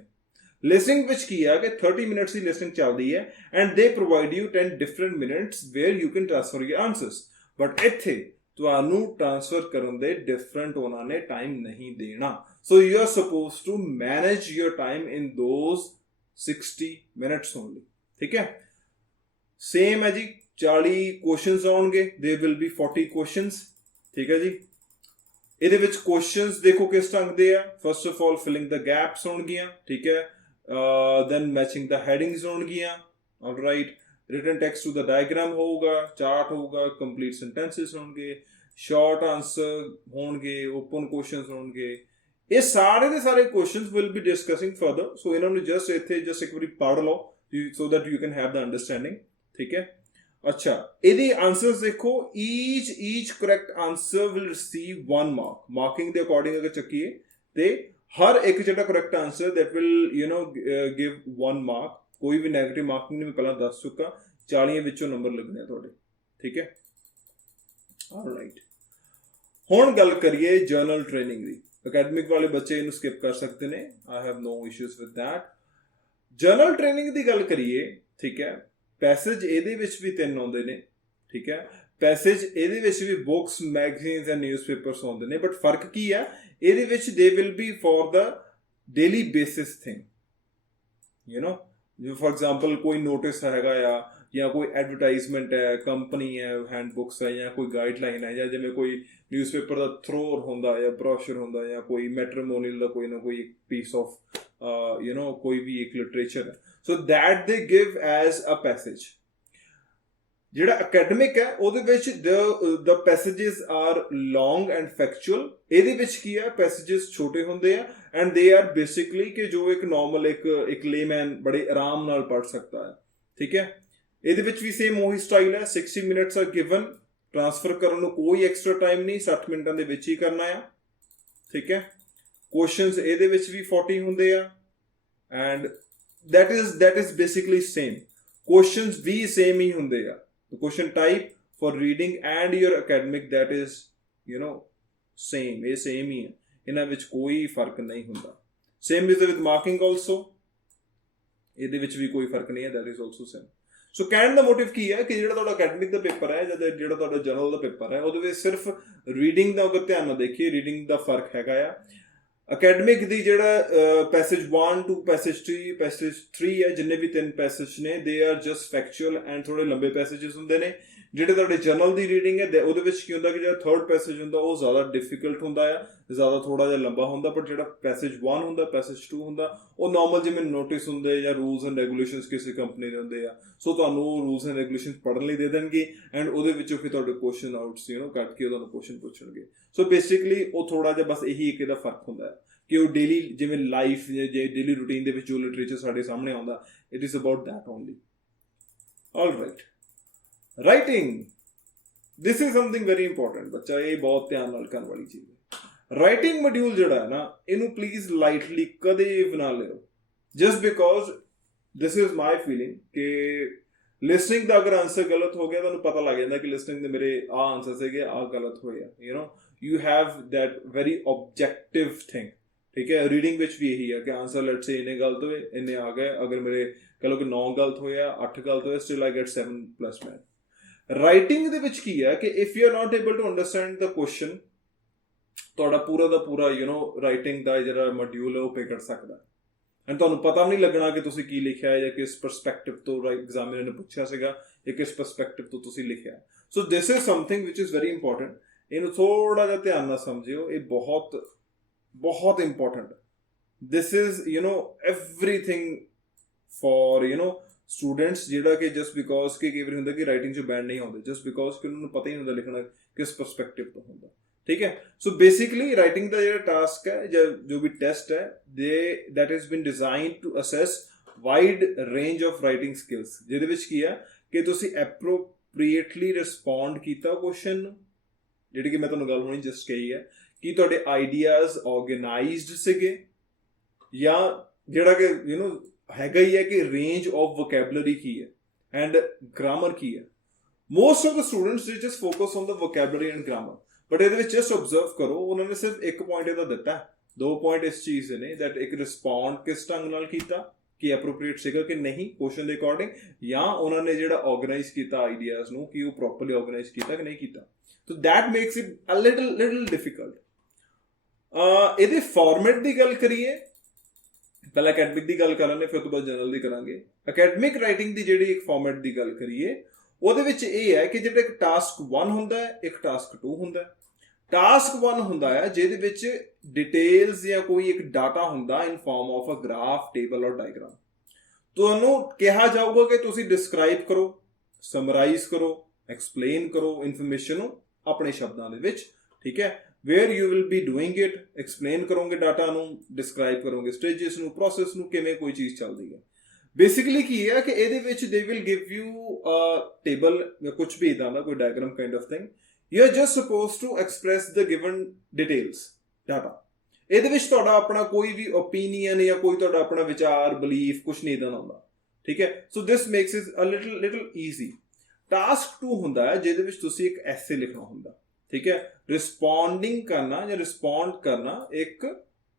Listening ਵਿੱਚ ਕੀ ਆ ਕਿ 30 ਮਿੰਟਸ ਦੀ ਲਿਸਨਿੰਗ ਚੱਲਦੀ ਹੈ ਐਂਡ ਦੇ provide you 10 different minutes where you can transfer your answers. But ਇੱਥੇ ਤੁਹਾਨੂੰ ਟ੍ਰਾਂਸਫਰ ਕਰਨ ਦੇ ਡਿਫਰੈਂਟ ਉਹਨਾਂ ਨੇ ਟਾਈਮ ਨਹੀਂ ਦੇਣਾ. So you are supposed to manage your time in those 60 minutes only. ਠੀਕ ਹੈ. ਸੇਮ ਹੈ ਜੀ, 40 questions ਆਉਣਗੇ. There will be 40 questions. ਠੀਕ ਹੈ ਜੀ. ਇਹਦੇ ਵਿੱਚ questions ਦੇਖੋ ਕਿਸ ਢੰਗ ਦੇ ਆ. First of all filling the gaps ਹੋਣਗੀਆਂ. ਠੀਕ ਹੈ. Then matching the headings ਹੋਣਗੀਆਂ. Alright. Written text to the diagram ਹੋਊਗਾ, chart ਹੋਊਗਾ, complete sentences ਹੋਣਗੇ. ਸ਼ਾਰਟ ਆਨਸਰ ਹੋਣਗੇ, ਓਪਨ ਕੁਐਸਚਨਸ ਹੋਣਗੇ। ਇਹ ਸਾਰੇ ਦੇ ਸਾਰੇ questions will be discussing further. So ਇਹਨਾਂ ਨੂੰ ਜਸਟ ਇੱਥੇ ਜਸਟ ਇੱਕ ਵਾਰੀ ਪੜ੍ਹ ਲਓ so that you can have the understanding, ਠੀਕ ਹੈ। ਅੱਛਾ, ਇਹਦੀ ਆਨਸਰਸ ਦੇਖੋ, each correct answer will receive 1 mark. Marking ਦੇ ਅਕੋਰਡਿੰਗ ਅਗਰ ਚੱਕੀਏ ਤੇ ਹਰ ਇੱਕ ਜਿਹੜਾ correct answer that will give 1 mark. ਕੋਈ ਵੀ ਨੈਗੇਟਿਵ ਮਾਰਕਿੰਗ ਨਹੀਂ, ਮੈਂ ਪਹਿਲਾਂ ਦੱਸ ਚੁੱਕਾ। 40 ਵਿੱਚੋਂ ਨੰਬਰ ਲੱਗਣੇ ਆ ਤੁਹਾਡੇ, ਠੀਕ ਹੈ। ਆਲਰਾਈਟ, ਹੁਣ ਗੱਲ ਕਰੀਏ ਜਰਨਲ ਟ੍ਰੇਨਿੰਗ ਦੀ। ਅਕੈਡਮਿਕ ਵਾਲੇ ਬੱਚੇ ਇਹਨੂੰ ਸਕਿਪ ਕਰ ਸਕਦੇ ਨੇ, I have no issues with that. General training ਦੀ ਗੱਲ ਕਰੀਏ, ਠੀਕ ਹੈ, ਪੈਸੇਜ ਇਹਦੇ ਵਿੱਚ ਵੀ 3 ਆਉਂਦੇ ਨੇ, ਠੀਕ ਹੈ। ਪੈਸੇਜ ਇਹਦੇ ਵਿੱਚ ਵੀ ਬੁੱਕਸ, ਮੈਗਜ਼ੀਨਸ ਐਂਡ ਨਿਊਜ਼ਪੇਪਰਸ ਆਉਂਦੇ ਨੇ, ਬਟ ਫਰਕ ਕੀ ਹੈ ਇਹਦੇ ਵਿੱਚ? ਦੇ will B for the daily basis thing, you know. ਜਿਵੇਂ ਫॉर एग्जांपल ਕੋਈ ਨੋਟਿਸ ਹੈਗਾ ਆ, ਜਾਂ ਕੋਈ ਐਡਵਰਟਾਈਜ਼ਮੈਂਟ ਹੈ, ਕੰਪਨੀ ਹੈ, ਹੈਂਡਬੁੱਕਸ ਹੈ, ਜਾਂ ਕੋਈ ਗਾਈਡਲਾਈਨ ਹੈ, ਜਾਂ ਜਿਵੇਂ ਕੋਈ ਨਿਊਜ਼ਪੇਪਰ ਦਾ ਥਰੋਰ ਹੁੰਦਾ ਜਾਂ ਬਰੋਸ਼ਰ ਹੁੰਦਾ, ਜਾਂ ਕੋਈ ਮੈਟਰੋਮੋਨੀਅਲ ਦਾ ਕੋਈ ਨਾ ਕੋਈ ਪੀਸ ਆਫ ਕੋਈ ਵੀ ਇੱਕ ਲਿਟਰੇਚਰ ਹੈ। So that they give as a passage. ਜਿਹੜਾ ਅਕੈਡਮਿਕ ਹੈ ਉਹਦੇ ਵਿੱਚ the passages are long and factual. ਇਹਦੇ ਵਿੱਚ ਕੀ ਹੈ, ਪੈਸੇजेस ਛੋਟੇ ਹੁੰਦੇ ਆ ਐਂਡ ਦੇ ਆਰ ਬੇਸਿਕਲੀ ਕਿ ਜੋ ਇੱਕ ਨਾਰਮਲ ਇੱਕ ਲੇਮੈਨ ਬੜੇ ਆਰਾਮ ਨਾਲ ਪੜ੍ਹ ਸਕਦਾ ਹੈ, ਠੀਕ ਹੈ। ਇਹਦੇ ਵਿੱਚ ਵੀ ਸੇਮ ਉਹੀ ਸਟਾਈਲ ਹੈ, 60 ਮਿੰਟਸ ਆਰ ਗਿਵਨ। ਟ੍ਰਾਂਸਫਰ ਕਰਨ ਨੂੰ ਕੋਈ ਐਕਸਟਰਾ ਟਾਈਮ ਨਹੀਂ, 60 ਮਿੰਟਾਂ ਦੇ ਵਿੱਚ ਹੀ ਕਰਨਾ ਆ, ਠੀਕ ਹੈ। ਕੁਐਸਚਨਸ ਇਹਦੇ ਵਿੱਚ ਵੀ 40 ਹੁੰਦੇ ਆ and that is basically same. Questions ਵੀ same ਹੀ ਹੁੰਦੇ ਆ। The question type for reading and your academic, that is same, ਇਹ same ਹੀ ਹੈ, ਇਹਨਾਂ ਵਿੱਚ ਕੋਈ ਫਰਕ ਨਹੀਂ ਹੁੰਦਾ। Same is with marking also, ਇਹਦੇ ਵਿੱਚ ਵੀ ਕੋਈ ਫਰਕ ਨਹੀਂ ਹੈ, that is also same. ਸੋ ਕਹਿਣ ਦਾ ਮੋਟਿਵ ਕੀ ਹੈ ਕਿ ਜਿਹੜਾ ਤੁਹਾਡਾ ਅਕੈਡਮਿਕ ਦਾ ਪੇਪਰ ਹੈ ਜਾਂ ਜਿਹੜਾ ਤੁਹਾਡਾ ਜਨਰਲ ਦਾ ਪੇਪਰ ਹੈ ਉਹਦੇ ਵਿੱਚ ਸਿਰਫ ਰੀਡਿੰਗ ਦਾ ਅਗਰ ਧਿਆਨ ਨਾਲ ਦੇਖੀਏ, ਰੀਡਿੰਗ ਦਾ ਫਰਕ ਹੈਗਾ ਆ। ਅਕੈਡਮਿਕ ਦੀ ਜਿਹੜਾ ਪੈਸੇਜ 1 to ਪੈਸੇਜ 3 ਹੈ, ਜਿੰਨੇ ਵੀ 3 ਪੈਸੇਜ ਨੇ, they are just factual and ਥੋੜੇ ਲੰਬੇ ਪੈਸੇजेस ਹੁੰਦੇ ਨੇ। ਜਿਹੜੇ ਤੁਹਾਡੇ ਜਰਨਲ ਦੀ ਰੀਡਿੰਗ ਹੈ ਉਹਦੇ ਵਿੱਚ ਕੀ ਹੁੰਦਾ ਕਿ ਜਿਹੜਾ 3rd ਪੈਸੇਜ ਹੁੰਦਾ ਉਹ ਜ਼ਿਆਦਾ ਡਿਫਿਕਲਟ ਹੁੰਦਾ ਆ, ਜ਼ਿਆਦਾ ਥੋੜਾ ਜਿਹਾ ਲੰਬਾ ਹੁੰਦਾ। ਬਟ ਜਿਹੜਾ ਪੈਸੇਜ 1 ਹੁੰਦਾ, ਪੈਸੇਜ 2 ਹੁੰਦਾ, ਉਹ ਨਾਰਮਲ ਜਿਵੇਂ ਨੋਟਿਸ ਹੁੰਦੇ ਜਾਂ ਰੂਲਸ ਐਂਡ ਰੈਗੂਲੇਸ਼ਨਸ ਕਿਸੇ ਕੰਪਨੀ ਦੇ ਹੁੰਦੇ ਆ। ਸੋ ਤੁਹਾਨੂੰ ਉਹ ਰੂਲਸ ਐਂਡ ਰੈਗੂਲੇਸ਼ਨਸ ਪੜ੍ਹਨ ਲਈ ਦੇ ਦੇਣਗੇ ਐਂਡ ਉਹਦੇ ਵਿੱਚੋਂ ਫਿਰ ਤੁਹਾਡੇ ਕੁਐਸਚਨ ਆਊਟਸ ਕੱਟ ਕੇ ਤੁਹਾਨੂੰ ਕੁਐਸਚਨ ਪੁੱਛਣਗੇ। ਸੋ ਬੇਸਿਕਲੀ ਉਹ ਥੋੜਾ ਜਿਹਾ ਬਸ ਇਹੀ ਇੱਕ ਇਹਦਾ ਫਰਕ ਹੁੰਦਾ ਹੈ ਕਿ ਉਹ ਡੇਲੀ ਜਿਵੇਂ ਲਾਈਫ ਜੇ ਡੇਲੀ ਰੂਟੀਨ ਦੇ ਵਿੱਚ ਜੋ ਲਿਟਰੇਚਰ ਸਾਡੇ ਸਾਹਮਣੇ ਆਉਂਦਾ, it is about that only. All right, writing, this is something very important ਬੱਚਾ, ਇਹ ਬਹੁਤ ਧਿਆਨ ਨਾਲ ਕਰਨ ਵਾਲੀ ਚੀਜ਼ ਹੈ। ਰਾਈਟਿੰਗ ਮੋਡਿਊਲ ਜਿਹੜਾ ਹੈ ਨਾ, ਇਹਨੂੰ ਪਲੀਜ਼ ਲਾਈਟਲੀ ਕਦੇ ਬਣਾ ਲਿਓ, just because this is my feeling ਕਿ ਲਿਸਨਿੰਗ ਦਾ ਅਗਰ ਆਨਸਰ ਗਲਤ ਹੋ ਗਿਆ ਤੁਹਾਨੂੰ ਪਤਾ ਲੱਗ ਜਾਂਦਾ ਕਿ ਲਿਸਨਿੰਗ ਦੇ ਮੇਰੇ ਆਹ ਆਨਸਰ ਸੀਗੇ, ਆਹ ਗਲਤ ਹੋਇਆ। You have that very objective thing, ਠੀਕ ਹੈ। ਰੀਡਿੰਗ ਵਿੱਚ ਵੀ ਇਹੀ ਹੈ ਕਿ ਆਨਸਰ ਲੈਟਸ ਸੇ ਇੰਨੇ ਗਲਤ ਹੋਏ, ਇੰਨੇ ਆ ਗਏ। ਅਗਰ ਮੇਰੇ ਕਹ ਲਓ ਕਿ 9 ਗਲਤ ਹੋਇਆ, 8 ਗਲਤ ਹੋਇਆ, still I get 7+ man. Writing ਦੇ ਵਿੱਚ ਕੀ ਹੈ ਕਿ if you are not able to understand the question, ਤੁਹਾਡਾ ਪੂਰਾ ਦਾ ਪੂਰਾ ਰਾਈਟਿੰਗ ਦਾ ਜਿਹੜਾ ਮੋਡਿਊਲ ਹੈ ਉਹ ਵਿਗੜ ਸਕਦਾ ਐਂਡ ਤੁਹਾਨੂੰ ਪਤਾ ਵੀ ਨਹੀਂ ਲੱਗਣਾ ਕਿ ਤੁਸੀਂ ਕੀ ਲਿਖਿਆ ਹੈ ਜਾਂ ਕਿਸ ਪਰਸਪੈਕਟਿਵ ਤੋਂ ਐਗਜ਼ਾਮੀਨਰ ਨੇ ਪੁੱਛਿਆ ਸੀਗਾ ਜਾਂ ਕਿਸ ਪਰਸਪੈਕਟਿਵ ਤੋਂ ਤੁਸੀਂ ਲਿਖਿਆ। So this is something which is very important. ਇਹਨੂੰ ਥੋੜਾ ਜਿਹਾ ਧਿਆਨ ਨਾਲ ਸਮਝਿਓ, ਇਹ ਬਹੁਤ ਬਹੁਤ important. This is everything for students, ਜਿਹੜਾ ਕਿ ਜਸਟ ਬਿਕੋਜ਼ ਕਿ ਕਈ ਵਾਰੀ ਹੁੰਦਾ ਕਿ ਰਾਈਟਿੰਗ 'ਚ ਬੈਂਡ ਨਹੀਂ ਆਉਂਦੇ, ਜਸਟ ਬਿਕੋਜ਼ ਕਿ ਉਹਨਾਂ ਨੂੰ ਪਤਾ ਹੀ ਹੁੰਦਾ ਲਿਖਣਾ ਕਿਸ ਪਰਸਪੈਕਟਿਵ ਤੋਂ ਹੁੰਦਾ, ਠੀਕ ਹੈ। ਸੋ ਬੇਸਿਕਲੀ ਰਾਈਟਿੰਗ ਦਾ ਜਿਹੜਾ ਟਾਸਕ ਹੈ ਜਾਂ ਜੋ ਵੀ ਟੈਸਟ ਹੈ, that has been designed to assess wide range of writing skills, ਜਿਹਦੇ ਵਿੱਚ ਕੀ ਹੈ ਕਿ ਤੁਸੀਂ appropriately respond ਕੀਤਾ ਕੁਐਸਚਨ ਨੂੰ, ਜਿਹੜੀ ਕਿ ਮੈਂ ਤੁਹਾਨੂੰ ਗੱਲ ਹੁਣੀ ਜਸਟ ਕਹੀ ਹੈ ਕਿ ਤੁਹਾਡੇ ਆਈਡੀਆਜ਼ ਆਰਗੇਨਾਈਜ਼ਡ ਸੀਗੇ, ਜਾਂ ਜਿਹੜਾ ਕਿ ਹੈਗਾ ਹੀ ਹੈ ਕਿ ਰੇਂਜ ਆਫ ਵੋਕੈਬਲਰੀ ਕੀ ਹੈ ਐਂਡ ਗ੍ਰਾਮਰ ਕੀ ਹੈ। ਮੋਸਟ ਆਫ ਦ ਸਟੂਡੈਂਟਸ ਦੇ just focus on the vocabulary and grammar, but ਇਹਦੇ ਵਿੱਚ ਜਸਟ ਆਬਜ਼ਰਵ ਕਰੋ ਉਹਨਾਂ ਨੇ ਸਿਰਫ ਇੱਕ ਪੁਆਇੰਟ ਇਹਦਾ ਦਿੱਤਾ, 2 ਪੁਆਇੰਟ ਇਸ ਚੀਜ਼ ਦੇ ਨੇ ਦੈਟ ਇੱਕ ਰਿਸਪੌਂਡ ਕਿਸ ਢੰਗ ਨਾਲ ਕੀਤਾ, ਕਿ ਐਪਰੋਪ੍ਰੀਏਟ ਸੀਗਾ ਕਿ ਨਹੀਂ ਕੁਐਸਚਨ ਦੇ ਅਕੋਰਡਿੰਗ, ਜਾਂ ਉਹਨਾਂ ਨੇ ਜਿਹੜਾ ਆਰਗੇਨਾਈਜ਼ ਕੀਤਾ ਆਈਡੀਆਜ਼ ਨੂੰ ਕਿ ਉਹ ਪ੍ਰੋਪਰਲੀ ਆਰਗੇਨਾਈਜ਼ ਕੀਤਾ ਕਿ ਨਹੀਂ ਕੀਤਾ। So that makes it a little difficult. ਇਹਦੇ ਫਾਰਮੈਟ ਦੀ ਗੱਲ ਕਰੀਏ, ਪਹਿਲਾਂ ਅਕੈਡਮਿਕ ਦੀ ਗੱਲ ਕਰਾਂਗੇ ਫਿਰ ਉਸ ਤੋਂ ਬਾਅਦ ਜਨਰਲ ਦੀ ਕਰਾਂਗੇ। ਅਕੈਡਮਿਕ ਰਾਈਟਿੰਗ ਦੀ ਜਿਹੜੀ ਇੱਕ ਫਾਰਮੈਟ ਦੀ ਗੱਲ ਕਰੀਏ, ਉਹਦੇ ਵਿੱਚ ਇਹ ਹੈ ਕਿ ਜਿਹੜਾ ਇੱਕ ਟਾਸਕ 1 ਹੁੰਦਾ ਹੈ, ਇੱਕ ਟਾਸਕ 2 ਹੁੰਦਾ ਹੈ। ਟਾਸਕ 1 ਹੁੰਦਾ ਹੈ ਜਿਹਦੇ ਵਿੱਚ ਡਿਟੇਲਸ ਜਾਂ ਕੋਈ ਇੱਕ ਡਾਟਾ ਹੁੰਦਾ in form of a graph, table or diagram. ਤੁਹਾਨੂੰ ਕਿਹਾ ਜਾਊਗਾ ਕਿ ਤੁਸੀਂ ਡਿਸਕ੍ਰਾਈਬ ਕਰੋ, ਸਮਰਾਈਜ਼ ਕਰੋ, ਐਕਸਪਲੇਨ ਕਰੋ ਇਨਫੋਰਮੇਸ਼ਨ ਨੂੰ ਆਪਣੇ ਸ਼ਬਦਾਂ ਦੇ ਵਿੱਚ, ਠੀਕ ਹੈ, where you will be doing it, explain ਕਰੋਗੇ ਡਾਟਾ ਨੂੰ, describe ਕਰੋਗੇ ਸਟੇजेस ਨੂੰ, ਪ੍ਰੋਸੈਸ ਨੂੰ, ਕਿਵੇਂ ਕੋਈ ਚੀਜ਼ ਚੱਲਦੀ ਹੈ। ਬੇਸਿਕਲੀ ਕੀ ਹੈ ਕਿ ਇਹਦੇ ਵਿੱਚ they will give you a table ਜਾਂ ਕੁਝ ਵੀ ਇਦਾਂ ਦਾ ਕੋਈ diagram kind of thing, you are just supposed to express the given details data। ਇਹਦੇ ਵਿੱਚ ਤੁਹਾਡਾ ਆਪਣਾ ਕੋਈ ਵੀ ਓਪੀਨੀਅਨ ਜਾਂ ਕੋਈ ਤੁਹਾਡਾ ਆਪਣਾ ਵਿਚਾਰ, ਬਲੀਫ ਕੁਝ ਨਹੀਂ ਇਦਾਂ ਦਾ ਹੁੰਦਾ, ਠੀਕ ਹੈ। So this makes it a little easy. Task 2 ਹੁੰਦਾ ਹੈ ਜਿਹਦੇ ਵਿੱਚ ਤੁਸੀਂ ਇੱਕ ਐਸੇ ਲਿਖਣਾ ਹੁੰਦਾ, ਠੀਕ ਹੈ, ਰਿਸਪੌਂਡਿੰਗ ਕਰਨਾ ਜਾਂ ਰਿਸਪੌਂਡ ਕਰਨਾ ਇੱਕ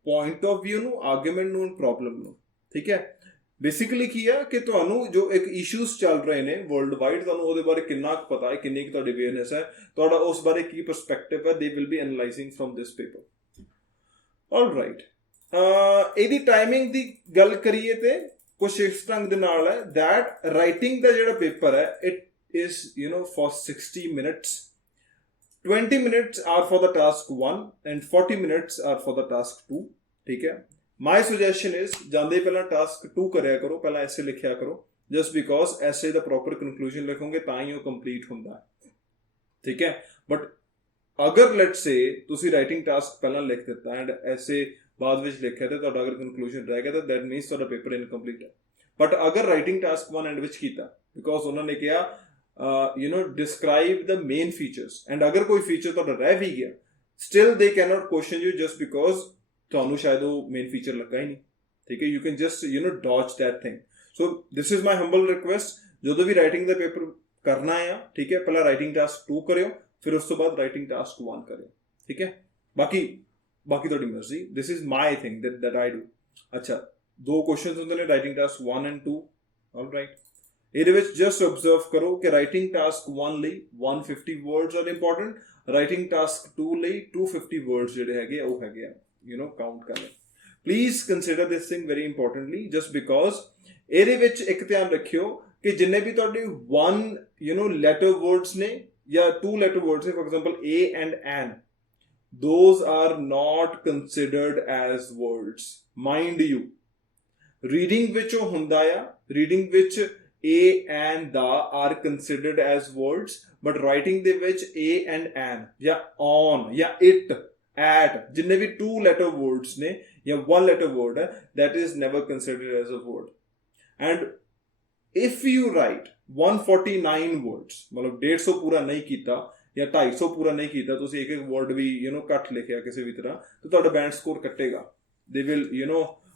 ਪੁਆਇੰਟ ਆਫ ਵਿਊ ਨੂੰ, ਆਰਗੂਮੈਂਟ ਨੂੰ, ਪ੍ਰੋਬਲਮ ਨੂੰ, ਠੀਕ ਹੈ। ਬੇਸਿਕਲੀ ਕੀ ਹੈ ਕਿ ਤੁਹਾਨੂੰ ਜੋ ਇੱਕ ਇਸ਼ੂਜ਼ ਚੱਲ ਰਹੇ ਨੇ ਵਰਲਡ ਵਾਈਡ, ਤੁਹਾਨੂੰ ਉਹਦੇ ਬਾਰੇ ਕਿੰਨਾ ਕੁ ਪਤਾ ਹੈ, ਕਿੰਨੀ ਕੁ ਤੁਹਾਡੀ ਅਵੇਅਰਨੈਸ ਹੈ, ਤੁਹਾਡਾ ਉਸ ਬਾਰੇ ਕੀ ਪਰਸਪੈਕਟਿਵ ਹੈ, they will be analysing from this paper. Alright, ਇਹਦੀ ਟਾਈਮਿੰਗ ਦੀ ਗੱਲ ਕਰੀਏ ਤੇ ਕੁਛ ਇਸ ਢੰਗ ਦੇ ਨਾਲ ਹੈ that ਰਾਈਟਿੰਗ ਦਾ ਜਿਹੜਾ ਪੇਪਰ ਹੈ it is for 60 minutes, 20 minutes are for the task 1 and 40 minutes are for the task 2, ਠੀਕ ਹੈ। my suggestion is ਜਾਂਦੇ ਪਹਿਲਾਂ task 2 ਕਰਿਆ ਕਰੋ, ਪਹਿਲਾਂ ਐਸੇ ਲਿਖਿਆ ਕਰੋ, just because ਐਸੇ ਦਾ ਪ੍ਰੋਪਰ ਕਨਕਲੂਜਨ ਲਿਖੋਗੇ ਤਾਂ ਹੀ ਉਹ ਕੰਪਲੀਟ ਹੁੰਦਾ ਹੈ, ਠੀਕ ਹੈ। ਬਟ ਅਗਰ ਲੈਟਸ ਸੇ ਤੁਸੀਂ ਰਾਈਟਿੰਗ ਟਾਸਕ ਪਹਿਲਾਂ ਲਿਖ ਦਿੱਤਾ ਐਂਡ ਐਸੇ ਬਾਅਦ ਵਿੱਚ ਲਿਖਿਆ ਤੇ ਤੁਹਾਡਾ ਅਗਰ ਕਨਕਲੂਜਨ ਰਹਿ ਗਿਆ ਤਾਂ ਦੈਟ ਮੀਨਸ ਤੁਹਾਡਾ ਪੇਪਰ ਇਨਕੰਪਲੀਟ ਹੈ। ਬਟ ਅਗਰ ਰਾਈਟਿੰਗ ਟਾਸਕ 1 ਐਂਡ ਵਿੱਚ ਕੀਤਾ, ਬਿਕੋਜ਼ ਉਹਨਾਂ ਨੇ ਕਿਹਾ describe the main features, and ਅਗਰ ਕੋਈ ਫੀਚਰ ਤੁਹਾਡਾ ਰਹਿ ਵੀ ਗਿਆ, still they can not question you just because ਤੁਹਾਨੂੰ ਸ਼ਾਇਦ ਉਹ ਮੇਨ ਫੀਚਰ ਲੱਗਾ ਹੀ ਨਹੀਂ, ਠੀਕ ਹੈ। You can just dodge that thing. So this is my humble request, ਜਦੋਂ ਵੀ ਰਾਈਟਿੰਗ ਦਾ ਪੇਪਰ ਕਰਨਾ ਆ, ਠੀਕ ਹੈ, ਪਹਿਲਾਂ ਰਾਈਟਿੰਗ ਟਾਸਕ 2 ਕਰਿਓ, ਫਿਰ ਉਸ ਤੋਂ ਬਾਅਦ ਰਾਈਟਿੰਗ ਟਾਸਕ 1 ਕਰਿਓ, ਠੀਕ ਹੈ। ਬਾਕੀ ਤੁਹਾਡੀ ਮਰਜ਼ੀ, ਦਿਸ is my thing that I do. ਅੱਛਾ, 2 ਕੁਐਸਚਨਸ ਹੁੰਦੇ ਨੇ ਰਾਈਟਿੰਗ ਟਾਸਕ 1 ਐਂਡ 2, ਆਲਰਾਈਟ। ਇਹਦੇ ਵਿੱਚ ਜਸਟ ਆਬਜ਼ਰਵ ਕਰੋ ਕਿ ਰਾਈਟਿੰਗ ਟਾਸਕ 1 ਲਈ 150 words are important, writing task 2 ਲਈ 250 ਵਰਡਸ ਜਿਹੜੇ ਹੈਗੇ ਉਹ ਹੈਗੇ ਆ, ਕਾਊਂਟ ਕਰ ਲਓ। Please consider this thing very importantly, just because ਇਹਦੇ ਵਿੱਚ ਇੱਕ ਧਿਆਨ ਰੱਖਿਓ ਕਿ ਜਿੰਨੇ ਵੀ ਤੁਹਾਡੇ 1 ਲੈਟਰ ਵਰਡਸ ਨੇ ਜਾਂ 2 ਲੈਟਰ ਵਰਡਸ ਨੇ, for example a and an, those are not considered as words, mind you। Reading ਵਿੱਚ ਉਹ ਹੁੰਦਾ ਆ, ਰੀਡਿੰਗ ਵਿੱਚ a and the are considered as words, but writing ਦੇ ਵਿੱਚ a and an ਜਾਂ on ਜਾਂ it, at, ਜਿੰਨੇ ਵੀ 2 ਲੈਟਰ ਵਰਡਸ ਨੇ ਜਾਂ 1 ਲੈਟਰ ਵਰਡ ਹੈ, that is never considered as a word। and if you write 149 words, ਮਤਲਬ 150 ਪੂਰਾ ਨਹੀਂ ਕੀਤਾ ਜਾਂ 250 ਪੂਰਾ ਨਹੀਂ ਕੀਤਾ, ਤੁਸੀਂ ਇੱਕ ਵਰਡ ਵੀ ਘੱਟ ਲਿਖਿਆ ਕਿਸੇ ਵੀ ਤਰ੍ਹਾਂ, ਤਾਂ ਤੁਹਾਡਾ ਬੈਂਡ ਸਕੋਰ ਕੱਟੇਗਾ। ਦੇ ਵਿਲ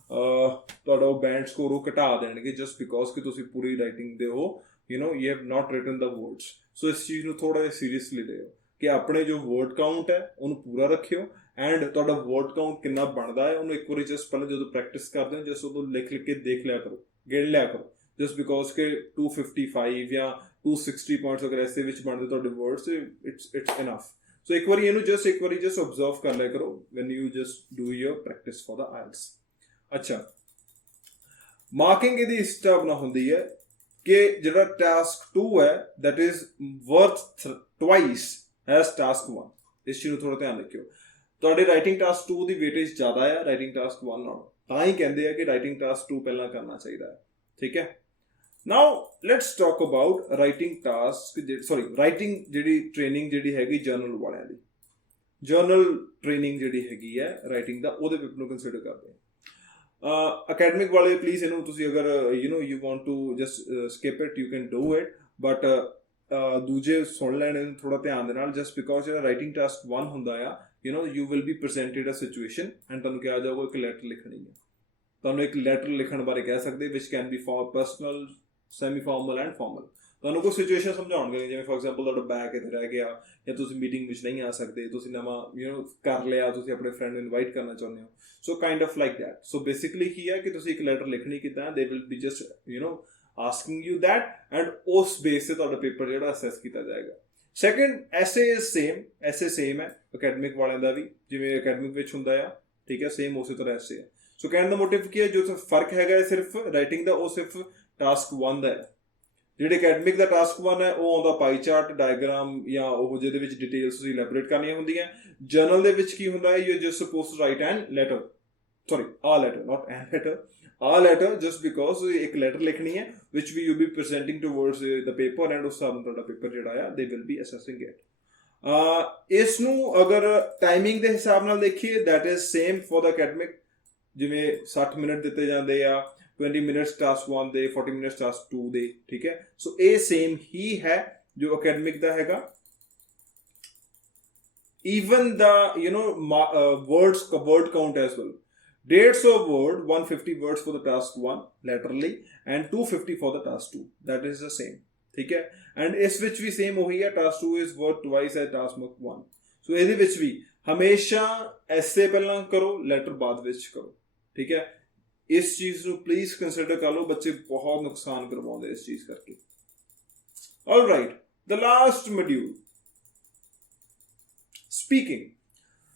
ਤੁਹਾਡਾ ਉਹ ਬੈਂਡ ਸਕੋਰ ਉਹ ਘਟਾ ਦੇਣਗੇ ਜਸਟ ਬਿਕੋਜ਼ ਕਿ ਤੁਸੀਂ ਪੂਰੀ ਰਾਈਟਿੰਗ ਦੇ ਹੋ you have not written the words. So ਇਸ ਚੀਜ਼ ਨੂੰ ਥੋੜਾ ਜਿਹਾ ਸੀਰੀਅਸਲੀ ਲਿਓ ਕਿ ਆਪਣੇ ਜੋ ਵਰਡ ਕਾਊਂਟ ਹੈ ਉਹਨੂੰ ਪੂਰਾ ਰੱਖਿਓ, ਐਂਡ ਤੁਹਾਡਾ ਵਰਡ ਕਾਊਂਟ ਕਿੰਨਾ ਬਣਦਾ ਹੈ ਉਹਨੂੰ ਇੱਕ ਵਾਰੀ ਜਸਟ ਪਹਿਲਾਂ ਜਦੋਂ ਪ੍ਰੈਕਟਿਸ ਕਰਦੇ ਹੋ ਜਸਟ ਉਦੋਂ ਲਿਖ ਕੇ ਦੇਖ ਲਿਆ ਕਰੋ, ਗਿਣ ਲਿਆ ਕਰੋ, ਜਸਟ ਬਿਕੋਜ਼ ਕਿ 255 ਜਾਂ 260 ਪੁਆਇੰਟਸ ਅਗਰ ਐਸੇ ਵਿੱਚ ਬਣਦੇ ਤੁਹਾਡੇ ਵਰਡਸ, ਇਟਸ ਇਨਫ। ਸੋ ਇੱਕ ਵਾਰੀ ਇਹਨੂੰ ਇੱਕ ਵਾਰੀ ਆਬਜ਼ਰਵ ਕਰ ਲਿਆ ਕਰੋ when you just do your practice for the IELTS। ਅੱਛਾ, ਮਾਰਕਿੰਗ ਇਹਦੀ ਇਸ ਹਿਸਾਬ ਨਾਲ ਹੁੰਦੀ ਹੈ ਕਿ ਜਿਹੜਾ ਟਾਸਕ 2 ਹੈ that is worth twice as task 1। ਇਸ ਚੀਜ਼ ਨੂੰ ਥੋੜਾ ਧਿਆਨ ਰੱਖਿਓ। ਤੁਹਾਡੇ ਰਾਈਟਿੰਗ ਟਾਸਕ 2 ਦੀ ਵੇਟੇਜ ਜ਼ਿਆਦਾ ਹੈ ਰਾਈਟਿੰਗ ਟਾਸਕ 1 ਨਾਲੋਂ, ਤਾਂ ਹੀ ਕਹਿੰਦੇ ਆ ਕਿ ਰਾਈਟਿੰਗ ਟਾਸਕ 2 ਪਹਿਲਾਂ ਕਰਨਾ ਚਾਹੀਦਾ ਹੈ, ਠੀਕ ਹੈ। Now let's talk about writing task, writing ਜਿਹੜੀ ਟ੍ਰੇਨਿੰਗ ਜਿਹੜੀ ਹੈਗੀ ਜਰਨਲ ਵਾਲਿਆਂ ਦੀ। ਜਰਨਲ ਟ੍ਰੇਨਿੰਗ ਜਿਹੜੀ ਹੈਗੀ ਹੈ ਰਾਈਟਿੰਗ ਦਾ, ਉਹਦੇ ਪੇਪਰ ਨੂੰ ਕੰਸੀਡਰ ਕਰਦੇ ਹਾਂ। ਅਕੈਡਮਿਕ ਵਾਲੇ ਪਲੀਜ਼ ਇਹਨੂੰ ਤੁਸੀਂ ਅਗਰ you want to just skip it you can do it, but ਦੂਜੇ ਸੁਣ ਲੈਣ ਇਹਨੂੰ ਥੋੜਾ ਧਿਆਨ ਦੇ ਨਾਲ, ਜਸਟ ਬਿਕੋਜ਼ ਜਿਹੜਾ ਰਾਈਟਿੰਗ ਟਾਸਕ 1 ਹੁੰਦਾ ਆ you will be presented a situation and ਤੁਹਾਨੂੰ ਕਿਹਾ ਜਾਊਗਾ ਇੱਕ ਲੈਟਰ ਲਿਖਣੀ ਹੈ। ਤੁਹਾਨੂੰ ਇੱਕ ਲੈਟਰ ਲਿਖਣ ਬਾਰੇ ਕਹਿ ਸਕਦੇ which can be for personal, semi formal and formal. ਤੁਹਾਨੂੰ ਕੋਈ ਸਿਚੁਏਸ਼ਨ ਸਮਝਾਉਣਗੇ, ਜਿਵੇਂ ਫॉर एग्जांपल ਤੁਹਾਡਾ ਬੈਗ ਇੱਥੇ ਰਹਿ ਗਿਆ ਜਾਂ ਤੁਸੀਂ ਮੀਟਿੰਗ ਵਿੱਚ ਨਹੀਂ ਆ ਸਕਦੇ, ਤੁਸੀਂ ਨਵਾਂ ਕਰ ਲਿਆ, ਤੁਸੀਂ ਆਪਣੇ ਫਰੈਂਡ ਨੂੰ ਇਨਵਾਈਟ ਕਰਨਾ ਚਾਹੁੰਦੇ ਹੋ, so kind of like that. So basically ਕੀ ਹੈ ਕਿ ਤੁਸੀਂ ਇੱਕ ਲੈਟਰ ਲਿਖਣੀ ਕਿੱਦਾਂ, they will be just asking you that, and ਉਸ ਬੇਸ ਤੇ ਤੁਹਾਡਾ ਪੇਪਰ ਜਿਹੜਾ ਅਸੈਸ ਕੀਤਾ ਜਾਏਗਾ। Second, essay is same, essay same ਹੈ ਅਕੈਡਮਿਕ ਵਾਲਿਆਂ ਦਾ ਵੀ, ਜਿਵੇਂ ਅਕੈਡਮਿਕ ਵਿੱਚ ਹੁੰਦਾ ਆ, ਠੀਕ ਹੈ, ਸੇਮ ਉਸੇ ਤਰ੍ਹਾਂ ਐਸੇ ਹੈ। ਸੋ ਕਹਿਣ ਦਾ ਮੋਟਿਵ ਕੀ ਹੈ, ਜੋ ਫਰਕ ਹੈਗਾ ਸਿਰਫ ਰਾਈਟਿੰਗ ਦਾ, ਉਹ ਸਿਰਫ ਟਾਸਕ 1 ਦਾ ਹੈ। ਜਿਹੜੇ ਅਕੈਡਮਿਕ ਦਾ ਟਾਸਕ 1 ਹੈ ਉਹ ਆਉਂਦਾ ਪਾਈ ਚਾਰਟ, ਡਾਇਗਰਾਮ ਜਾਂ ਉਹ ਜਿਹਦੇ ਵਿੱਚ ਡਿਟੇਲਸ ਤੁਸੀਂ ਇਲੈਬੋਰੇਟ ਕਰਨੀਆਂ ਹੁੰਦੀਆਂ। ਜਰਨਲ ਦੇ ਵਿੱਚ ਕੀ ਹੁੰਦਾ ਹੈ, you are just supposed to write an letter, a letter, not an letter, a letter, just because ਇੱਕ ਲੈਟਰ ਲਿਖਣੀ ਹੈ ਵਿਚ ਵੀ you be presenting towards the paper, and ਉਸ ਹਿਸਾਬ ਨਾਲ ਤੁਹਾਡਾ ਪੇਪਰ ਜਿਹੜਾ ਆ ਦੇ ਵਿਲ ਬੀ ਅਸੈਸਿੰਗ ਇਟ। ਇਸ ਨੂੰ ਅਗਰ ਟਾਈਮਿੰਗ ਦੇ ਹਿਸਾਬ ਨਾਲ ਦੇਖੀਏ that is same for the academic, ਜਿਵੇਂ 60 ਮਿੰਟ ਦਿੱਤੇ ਜਾਂਦੇ ਆ, 20 ਮਿੰਟਸ ਟਾਸਕ 1 ਦੇ, 40 ਮਿੰਟਸ ਟਾਸਕ 2 ਦੇ, ਠੀਕ ਹੈ। ਸੋ ਇਹ ਸੇਮ ਹੀ ਹੈ ਜੋ ਅਕੈਡਮਿਕ ਦਾ ਹੈਗਾ। even the word count as well, 150 word, 150 words for the task 1 laterally and 250 for the task 2, that is the same, ठीक है। and ਇਸ ਵਿੱਚ ਵੀ same ਉਹੀ ਹੈ, task 2 is worth twice as task 1। so ਇਹਦੇ ਵਿੱਚ ਵੀ ਹਮੇਸ਼ਾ ਐਸੇ ਪਹਿਲਾਂ ਕਰੋ, ਲੈਟਰ ਬਾਅਦ ਵਿੱਚ ਕਰੋ, ਠੀਕ ਹੈ। ਇਸ ਚੀਜ਼ ਨੂੰ ਪਲੀਜ਼ ਕੰਸੀਡਰ ਕਰ ਲਓ, ਬੱਚੇ ਬਹੁਤ ਨੁਕਸਾਨ ਕਰਵਾਉਂਦੇ ਇਸ ਚੀਜ਼ ਕਰਕੇ। all right, the last module, speaking.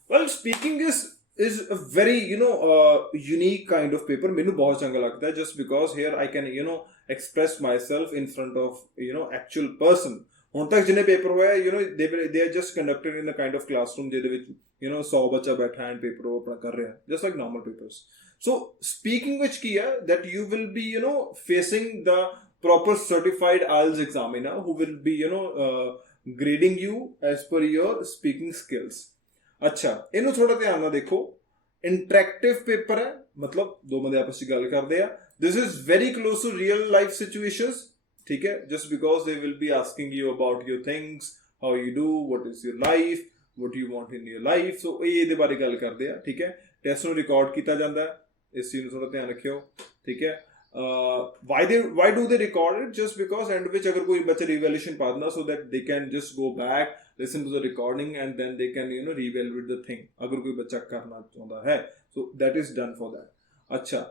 well, speaking is a very unique kind of paper, ਮੈਨੂੰ ਬਹੁਤ ਚੰਗਾ ਲੱਗਦਾ ਹੈ, just because here I can express myself in front of actual person। ਹੁਣ ਤੱਕ ਜਿੰਨੇ ਪੇਪਰ ਹੋਇਆ they are just conducted in a kind of classroom ਜਿਹਦੇ ਵਿੱਚ 100 ਬੱਚਾ ਬੈਠਾ ਐਂਡ ਪੇਪਰ ਉਹ ਆਪਣਾ ਕਰ ਰਿਹਾ, just like normal papers। so speaking ਵਿੱਚ ਕੀ ਹੈ that you will be facing the proper certified IELTS examiner who will be grading you as per your speaking skills। ਅੱਛਾ, ਇਹਨੂੰ ਥੋੜਾ ਧਿਆਨ ਨਾਲ ਦੇਖੋ। ਇੰਟਰੈਕਟਿਵ ਪੇਪਰ ਹੈ, ਮਤਲਬ ਦੋ ਬੰਦੇ ਆਪਸ ਵਿੱਚ ਗੱਲ ਕਰਦੇ ਆ। this is very close to real life situations, ਠੀਕ ਹੈ। just because they will be asking you about your things, how you do, what is your life, what you want in your life। so ਇਹ ਇਹਦੇ ਬਾਰੇ ਗੱਲ ਕਰਦੇ ਆ, ਠੀਕ ਹੈ। ਟੈਸਟ ਨੂੰ ਰਿਕਾਰਡ ਕੀਤਾ ਜਾਂਦਾ ਹੈ, ਇਸ ਚੀਜ਼ ਨੂੰ ਥੋੜਾ ਧਿਆਨ ਰੱਖਿਓ, ਠੀਕ ਹੈ। why do they record it? just because end ਵਿੱਚ ਅਗਰ ਕੋਈ ਬੱਚਾ revaluation ਪਾ ਦਿੰਦਾ, so that they can just go back, listen to the recording and then they can reevaluate the thing ਅਗਰ ਕੋਈ ਬੱਚਾ ਕਰਨਾ ਚਾਹੁੰਦਾ ਹੈ। so that is done for that। ਅੱਛਾ,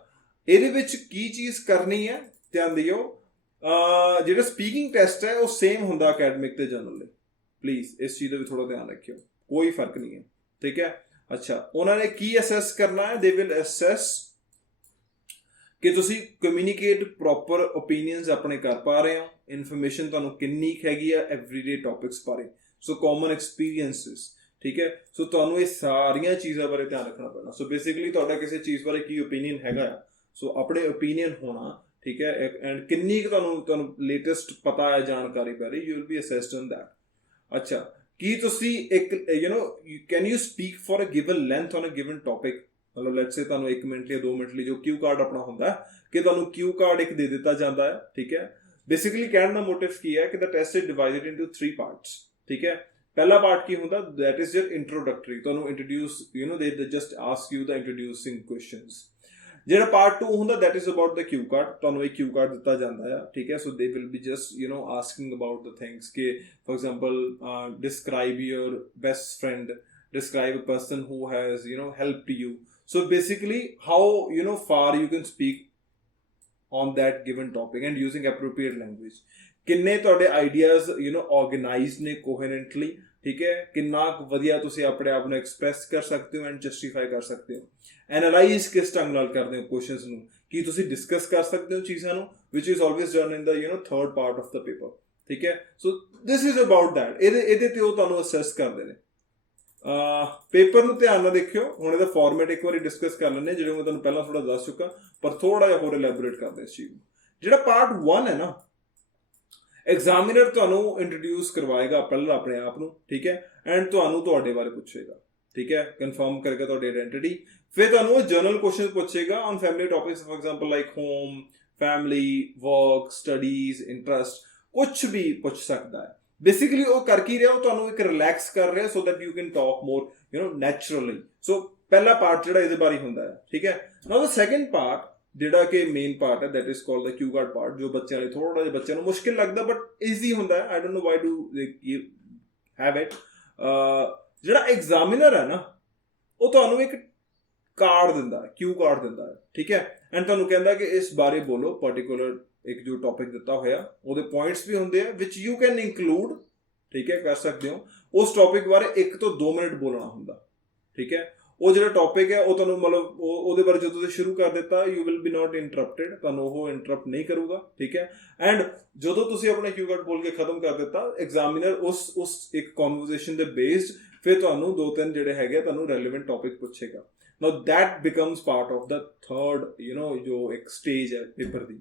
ਇਹਦੇ ਵਿੱਚ ਕੀ ਚੀਜ਼ ਕਰਨੀ ਹੈ, ਧਿਆਨ ਦਿਓ। ਜਿਹੜਾ ਸਪੀਕਿੰਗ ਟੈਸਟ ਹੈ ਉਹ ਸੇਮ ਹੁੰਦਾ ਅਕੈਡਮਿਕ ਤੇ ਜਨਰਲ ਲਈ, ਪਲੀਜ਼ ਇਸ ਚੀਜ਼ ਦਾ ਵੀ ਥੋੜਾ ਧਿਆਨ ਰੱਖਿਓ, ਕੋਈ ਫਰਕ ਨਹੀਂ ਹੈ, ਠੀਕ ਹੈ। ਅੱਛਾ, ਉਹਨਾਂ ਨੇ ਕੀ ਅਸੈਸ ਕਰਨਾ ਹੈ, they will assess ਕਿ ਤੁਸੀਂ ਕਮਿਊਨੀਕੇਟ ਪ੍ਰੋਪਰ ਓਪੀਨੀਅਨਸ ਆਪਣੇ ਕਰ ਪਾ ਰਹੇ ਹੋ, ਇਨਫੋਰਮੇਸ਼ਨ ਤੁਹਾਨੂੰ ਕਿੰਨੀ ਹੈਗੀ ਆ ਐਵਰੀਡੇ ਟੌਪਿਕਸ ਬਾਰੇ, ਸੋ ਕਾਮਨ ਐਕਸਪੀਰੀਅੰਸਿਸ, ਠੀਕ ਹੈ। ਸੋ ਤੁਹਾਨੂੰ ਇਹ ਸਾਰੀਆਂ ਚੀਜ਼ਾਂ ਬਾਰੇ ਧਿਆਨ ਰੱਖਣਾ ਪੈਣਾ। ਸੋ ਬੇਸਿਕਲੀ ਤੁਹਾਡਾ ਕਿਸੇ ਚੀਜ਼ ਬਾਰੇ ਕੀ ਓਪੀਨੀਅਨ ਹੈਗਾ ਆ, ਸੋ ਆਪਣੇ ਓਪੀਨੀਅਨ ਹੋਣਾ, ਠੀਕ ਹੈ। ਐਂਡ ਕਿੰਨੀ ਕੁ ਤੁਹਾਨੂੰ ਲੇਟੈਸਟ ਪਤਾ ਹੈ ਜਾਣਕਾਰੀ ਬਾਰੇ, you will be assessed on that. ਅੱਛਾ, ਕੀ ਤੁਸੀਂ ਇੱਕ can you speak for a given length on a given topic, ਮਤਲਬ ਲੈਟਸ ਸੇ ਤੁਹਾਨੂੰ 1 ਮਿੰਟ ਜਾਂ 2 ਮਿੰਟ ਲਈ ਜੋ ਕਿਊ ਕਾਰਡ ਆਪਣਾ ਹੁੰਦਾ ਕਿ ਤੁਹਾਨੂੰ ਕਿਊ ਕਾਰਡ ਇੱਕ ਦੇ ਦਿੱਤਾ ਜਾਂਦਾ ਹੈ, ਠੀਕ ਹੈ। ਬੇਸਿਕਲੀ ਕਹਿਣ ਦਾ ਮੋਟਿਵ ਕੀ ਹੈ ਕਿ the test is divided into 3 parts, ਠੀਕ ਹੈ। ਪਹਿਲਾ ਪਾਰਟ ਕੀ ਹੁੰਦਾ, ਦੈਟ ਇਜ਼ ਯਰ ਇੰਟਰੋਡਕਟਰੀ, ਤੁਹਾਨੂੰ introduce they just ask you the introducing questions. ਜਿਹੜਾ ਪਾਰਟ 2 ਹੁੰਦਾ that is about the cue card, ਤੁਹਾਨੂੰ ਇੱਕ ਕਿਊ ਕਾਰਡ ਦਿੱਤਾ ਜਾਂਦਾ ਆ, ਠੀਕ ਹੈ। So they will be just asking about the things ਕਿ for example describe your best friend, describe a person who has helped you। so basically how far you can speak on that given topic and using appropriate language। ਕਿੰਨੇ ਤੁਹਾਡੇ ideas organised ਨੇ ਕੋਹਰੈਂਟਲੀ, ਠੀਕ ਹੈ। ਕਿੰਨਾ ਵਧੀਆ ਤੁਸੀਂ ਆਪਣੇ ਆਪ ਨੂੰ ਐਕਸਪ੍ਰੈਸ ਕਰ ਸਕਦੇ ਹੋ ਐਂਡ ਜਸਟੀਫਾਈ ਕਰ ਸਕਦੇ ਹੋ। ਐਨਾਲਾਈਜ਼ ਕਿਸ ਢੰਗ ਨਾਲ ਕਰਦੇ ਹੋ ਕੁਐਸਚਨਸ ਨੂੰ, ਕੀ ਤੁਸੀਂ ਡਿਸਕਸ ਕਰ ਸਕਦੇ ਹੋ ਚੀਜ਼ਾਂ ਨੂੰ, which is always done in the third part of the paper, ਠੀਕ ਹੈ। So this is about that. ਇਹਦੇ ਤੇ ਉਹ ਤੁਹਾਨੂੰ ਅਸੈਸ ਕਰਦੇ ਨੇ। ਪੇਪਰ ਨੂੰ ਧਿਆਨ ਨਾਲ ਦੇਖਿਓ। ਹੁਣ ਇਹਦਾ ਫਾਰਮੈਟ ਇੱਕ ਵਾਰੀ ਡਿਸਕਸ ਕਰ ਲੈਂਦੇ, ਜਿਹੜੇ ਮੈਂ ਤੁਹਾਨੂੰ ਪਹਿਲਾਂ ਥੋੜਾ ਦੱਸ ਚੁੱਕਾ, ਪਰ ਥੋੜਾ ਜਿਹਾ ਹੋਰ ਐਲੈਬੋਰੇਟ ਕਰਦੇ ਇਸ ਚੀਜ਼ ਨੂੰ। ਜਿਹੜਾ ਪਾਰਟ 1 ਹੈ ਨਾ, ਐਗਜ਼ਾਮੀਨਰ ਤੁਹਾਨੂੰ ਇੰਟਰੋਡਿਊਸ ਕਰਵਾਏਗਾ ਪਹਿਲਾਂ ਆਪਣੇ ਆਪ ਨੂੰ, ਠੀਕ ਹੈ। ਐਂਡ ਤੁਹਾਨੂੰ ਤੁਹਾਡੇ ਬਾਰੇ ਪੁੱਛੇਗਾ, ਠੀਕ ਹੈ, ਕਨਫਰਮ ਕਰੇਗਾ ਤੁਹਾਡੀ ਆਇਡੈਂਟੀਟੀ। ਫਿਰ ਤੁਹਾਨੂੰ ਉਹ ਜਨਰਲ ਕੁਐਸਚਨ ਪੁੱਛੇਗਾ on family topics, for example like home, family, work, studies, interest, ਕੁਛ ਵੀ ਪੁੱਛ ਸਕਦਾ ਹੈ। ਬੇਸਿਕਲੀ ਉਹ ਕਰ ਕੀ ਰਿਹਾ, ਉਹ ਤੁਹਾਨੂੰ ਇੱਕ ਰਿਲੈਕਸ ਕਰ ਰਿਹਾ so that you can talk more naturally. So ਪਹਿਲਾ ਪਾਰਟ ਜਿਹੜਾ ਇਹਦੇ ਬਾਰੇ ਹੁੰਦਾ ਹੈ, ਠੀਕ ਹੈ। ਨਾਓ ਦ ਸੈਕੰਡ ਪਾਰਟ ਜਿਹੜਾ ਕਿ ਮੇਨ ਪਾਰਟ ਹੈ, that is called the cue card part, ਜੋ ਬੱਚਿਆਂ ਲਈ ਥੋੜਾ ਜਿਹਾ ਬੱਚਿਆਂ ਨੂੰ ਮੁਸ਼ਕਿਲ ਲੱਗਦਾ ਬਟ ਈਜ਼ੀ ਹੁੰਦਾ ਹੈ। I don't know why do they have it. ਜਿਹੜਾ ਐਗਜ਼ਾਮੀਨਰ ਹੈ ਨਾ, ਉਹ ਤੁਹਾਨੂੰ ਇੱਕ ਕਾਰਡ ਦਿੰਦਾ ਹੈ, ਕਿਊ ਕਾਰਡ ਦਿੰਦਾ ਹੈ, ਠੀਕ ਹੈ। ਐਂਡ ਤੁਹਾਨੂੰ ਕਹਿੰਦਾ ਕਿ ਇਸ ਬਾਰੇ ਬੋਲੋ, ਪਾਰਟੀਕੂਲਰ ਇੱਕ ਜੋ ਟੌਪਿਕ ਦਿੱਤਾ ਹੋਇਆ ਉਹਦੇ ਪੁਆਇੰਟਸ ਵੀ ਹੁੰਦੇ ਆ ਵਿਚ ਯੂ ਕੈਨ ਇਨਕਲੂਡ, ਠੀਕ ਹੈ, ਕਰ ਸਕਦੇ ਹੋ। ਉਸ ਟੌਪਿਕ ਬਾਰੇ 1 ਤੋਂ 2 ਮਿੰਟ ਬੋਲਣਾ ਹੁੰਦਾ, ਠੀਕ ਹੈ। ਉਹ ਜਿਹੜਾ ਟੌਪਿਕ ਹੈ ਉਹ ਤੁਹਾਨੂੰ ਮਤਲਬ ਉਹਦੇ ਬਾਰੇ ਜਦੋਂ ਤੁਸੀਂ ਸ਼ੁਰੂ ਕਰ ਦਿੱਤਾ, ਯੂ ਵਿਲ ਬੀ ਨਾਟ ਇੰਟਰਪਟਡ, ਤੁਹਾਨੂੰ ਉਹ ਇੰਟਰਪਟ ਨਹੀਂ ਕਰੂਗਾ, ਠੀਕ ਹੈ। ਐਂਡ ਜਦੋਂ ਤੁਸੀਂ ਆਪਣਾ ਕਿਊ ਕਾਰਡ ਬੋਲ ਕੇ ਖਤਮ ਕਰ ਦਿੱਤਾ, ਐਗਜ਼ਾਮੀਨਰ ਉਸ ਇੱਕ ਕਨਵਰਸੇਸ਼ਨ ਦੇ ਬੇਸਡ ਫਿਰ ਤੁਹਾਨੂੰ 2-3 ਜਿਹੜੇ ਹੈਗੇ ਤੁਹਾਨੂੰ ਰੈਲੇਵੈਂਟ ਟੌਪਿਕ ਪੁੱਛੇਗਾ। Now that becomes part of the third ਜੋ ਇੱਕ ਸਟੇਜ ਹੈ ਪੇਪਰ ਦੀ।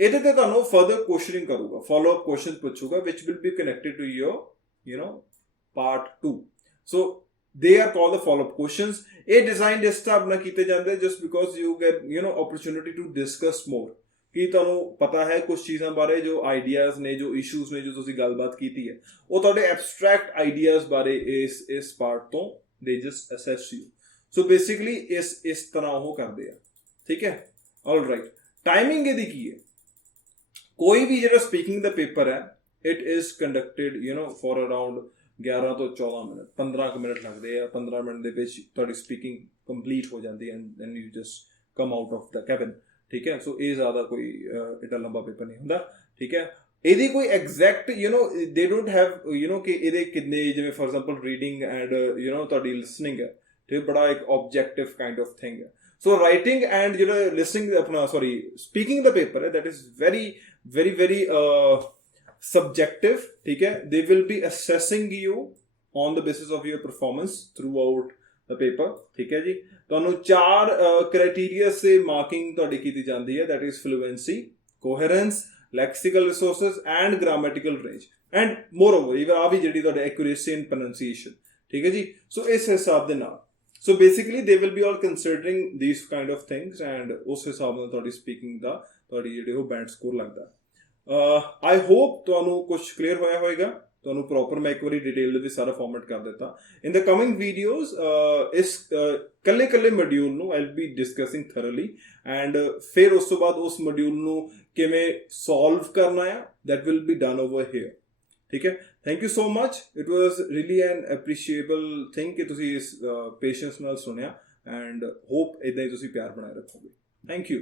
ਇਹਦੇ ਤੇ ਤੁਹਾਨੂੰ ਫਰਦਰ ਕੁਐਸਚਨਿੰਗ ਕਰੂਗਾ, ਫਾਲੋ ਅਪ ਕੁਐਸਚਨਸ ਪੁੱਛੂਗਾ which will be connected to your part 2. So they are called the follow-up questions. ਇਹ ਡਿਜ਼ਾਈਨ ਇਸ ਹਿਸਾਬ ਨਾਲ ਕੀਤੇ ਜਾਂਦੇ just because you get opportunity to discuss more, ਕਿ ਤੁਹਾਨੂੰ ਪਤਾ ਹੈ ਕੁਝ ਚੀਜ਼ਾਂ ਬਾਰੇ, ਜੋ ਆਈਡੀਆਜ਼ ਨੇ, ਜੋ ਇਸ਼ੂਜ਼ ਨੇ, ਜੋ ਤੁਸੀਂ ਗੱਲਬਾਤ ਕੀਤੀ ਹੈ, ਉਹ ਤੁਹਾਡੇ ਐਬਸਟਰੈਕਟ ਆਈਡੀਆਜ਼ ਬਾਰੇ ਇਸ ਪਾਰਟ ਤੋਂ they just assess you. So basically ਇਸ ਤਰ੍ਹਾਂ ਉਹ ਕਰਦੇ ਆ, ਠੀਕ ਹੈ। ਆਲ ਰਾਈਟ, ਟਾਈਮਿੰਗ ਇਹਦੀ ਕੀ ਹੈ? ਕੋਈ ਵੀ ਜਿਹੜਾ ਸਪੀਕਿੰਗ ਦਾ ਪੇਪਰ ਹੈ, it is conducted for around 11 ਤੋਂ 14 ਮਿੰਟ, 15 ਮਿੰਟ ਲੱਗਦੇ ਆ। 15 ਮਿੰਟ ਦੇ ਵਿੱਚ ਤੁਹਾਡੀ ਸਪੀਕਿੰਗ ਕੰਪਲੀਟ ਹੋ ਜਾਂਦੀ ਹੈ and then you just come out of the cabin, ਠੀਕ ਹੈ। ਸੋ ਇਹ ਜ਼ਿਆਦਾ ਕੋਈ ਏਡਾ ਲੰਬਾ ਪੇਪਰ ਨਹੀਂ ਹੁੰਦਾ, ਠੀਕ ਹੈ। ਇਹਦੀ ਕੋਈ ਐਗਜ਼ੈਕਟ ਦੇ ਡੋਂਟ ਹੈਵ ਕਿ ਇਹਦੇ ਕਿੰਨੇ, ਜਿਵੇਂ ਫॉर ਐਗਜ਼ਾਮਪਲ ਰੀਡਿੰਗ ਐਂਡ ਤੁਹਾਡੀ ਲਿਸਨਿੰਗ ਹੈ, ਠੀਕ, ਬੜਾ ਇੱਕ ਆਬਜੈਕਟਿਵ ਕਾਈਂਡ ਆਫ ਥਿੰਗ ਹੈ। ਸੋ ਰਾਈਟਿੰਗ ਐਂਡ ਜਿਹੜਾ ਲਿਸਨਿੰਗ ਆਪਣਾ ਸਪੀਕਿੰਗ ਦਾ ਪੇਪਰ ਹੈ, ਦੈਟ ਇਜ਼ very subjective, ठीक है। They will be assessing you on the basis of your performance throughout the paper, ठीक है जी। ਤੁਹਾਨੂੰ 4 criteria से marking ਤੁਹਾਡੀ ਕੀਤੀ ਜਾਂਦੀ ਹੈ, that is fluency, coherence, lexical resources and grammatical range, and moreover even ਆ ਵੀ ਜਿਹੜੀ ਤੁਹਾਡੀ accuracy and pronunciation, ਠੀਕ ਹੈ ਜੀ। ਸੋ ਇਸ ਹਿਸਾਬ ਦੇ ਨਾਲ, so basically they will be all considering these kind of things, and ਉਸ ਹਿਸਾਬ ਨਾਲ ਤੁਹਾਡੀ ਸਪੀਕਿੰਗ ਦਾ ਤੁਹਾਡੀ ਜਿਹੜੇ ਉਹ ਬੈਂਡ ਸਕੋਰ ਲੱਗਦਾ। ਆਈ ਹੋਪ ਤੁਹਾਨੂੰ ਕੁਝ ਕਲੀਅਰ ਹੋਇਆ ਹੋਏਗਾ, ਤੁਹਾਨੂੰ ਪ੍ਰੋਪਰ ਮੈਂ ਇੱਕ ਵਾਰੀ ਡਿਟੇਲ ਦੇ ਵਿੱਚ ਸਾਰਾ ਫਾਰਮੈਟ ਕਰ ਦਿੱਤਾ। ਇਨ ਦ ਕਮਿੰਗ ਵੀਡੀਓਜ਼ ਇਸ ਕੱਲੇ ਮੋਡਿਊਲ ਨੂੰ I will be discussing thoroughly, and ਫਿਰ ਉਸ ਤੋਂ ਬਾਅਦ ਉਸ ਮੋਡਿਊਲ ਨੂੰ ਕਿਵੇਂ ਸੋਲਵ ਕਰਨਾ ਆ, that will be done over here, ਠੀਕ ਹੈ। Thank you so much, it was really an appreciable thing ਕਿ ਤੁਸੀਂ ਇਸ ਪੇਸ਼ੈਂਸ ਨਾਲ ਸੁਣਿਆ, ਐਂਡ ਹੋਪ ਇੱਦਾਂ ਹੀ ਤੁਸੀਂ ਪਿਆਰ ਬਣਾਏ ਰੱਖੋਗੇ। Thank you.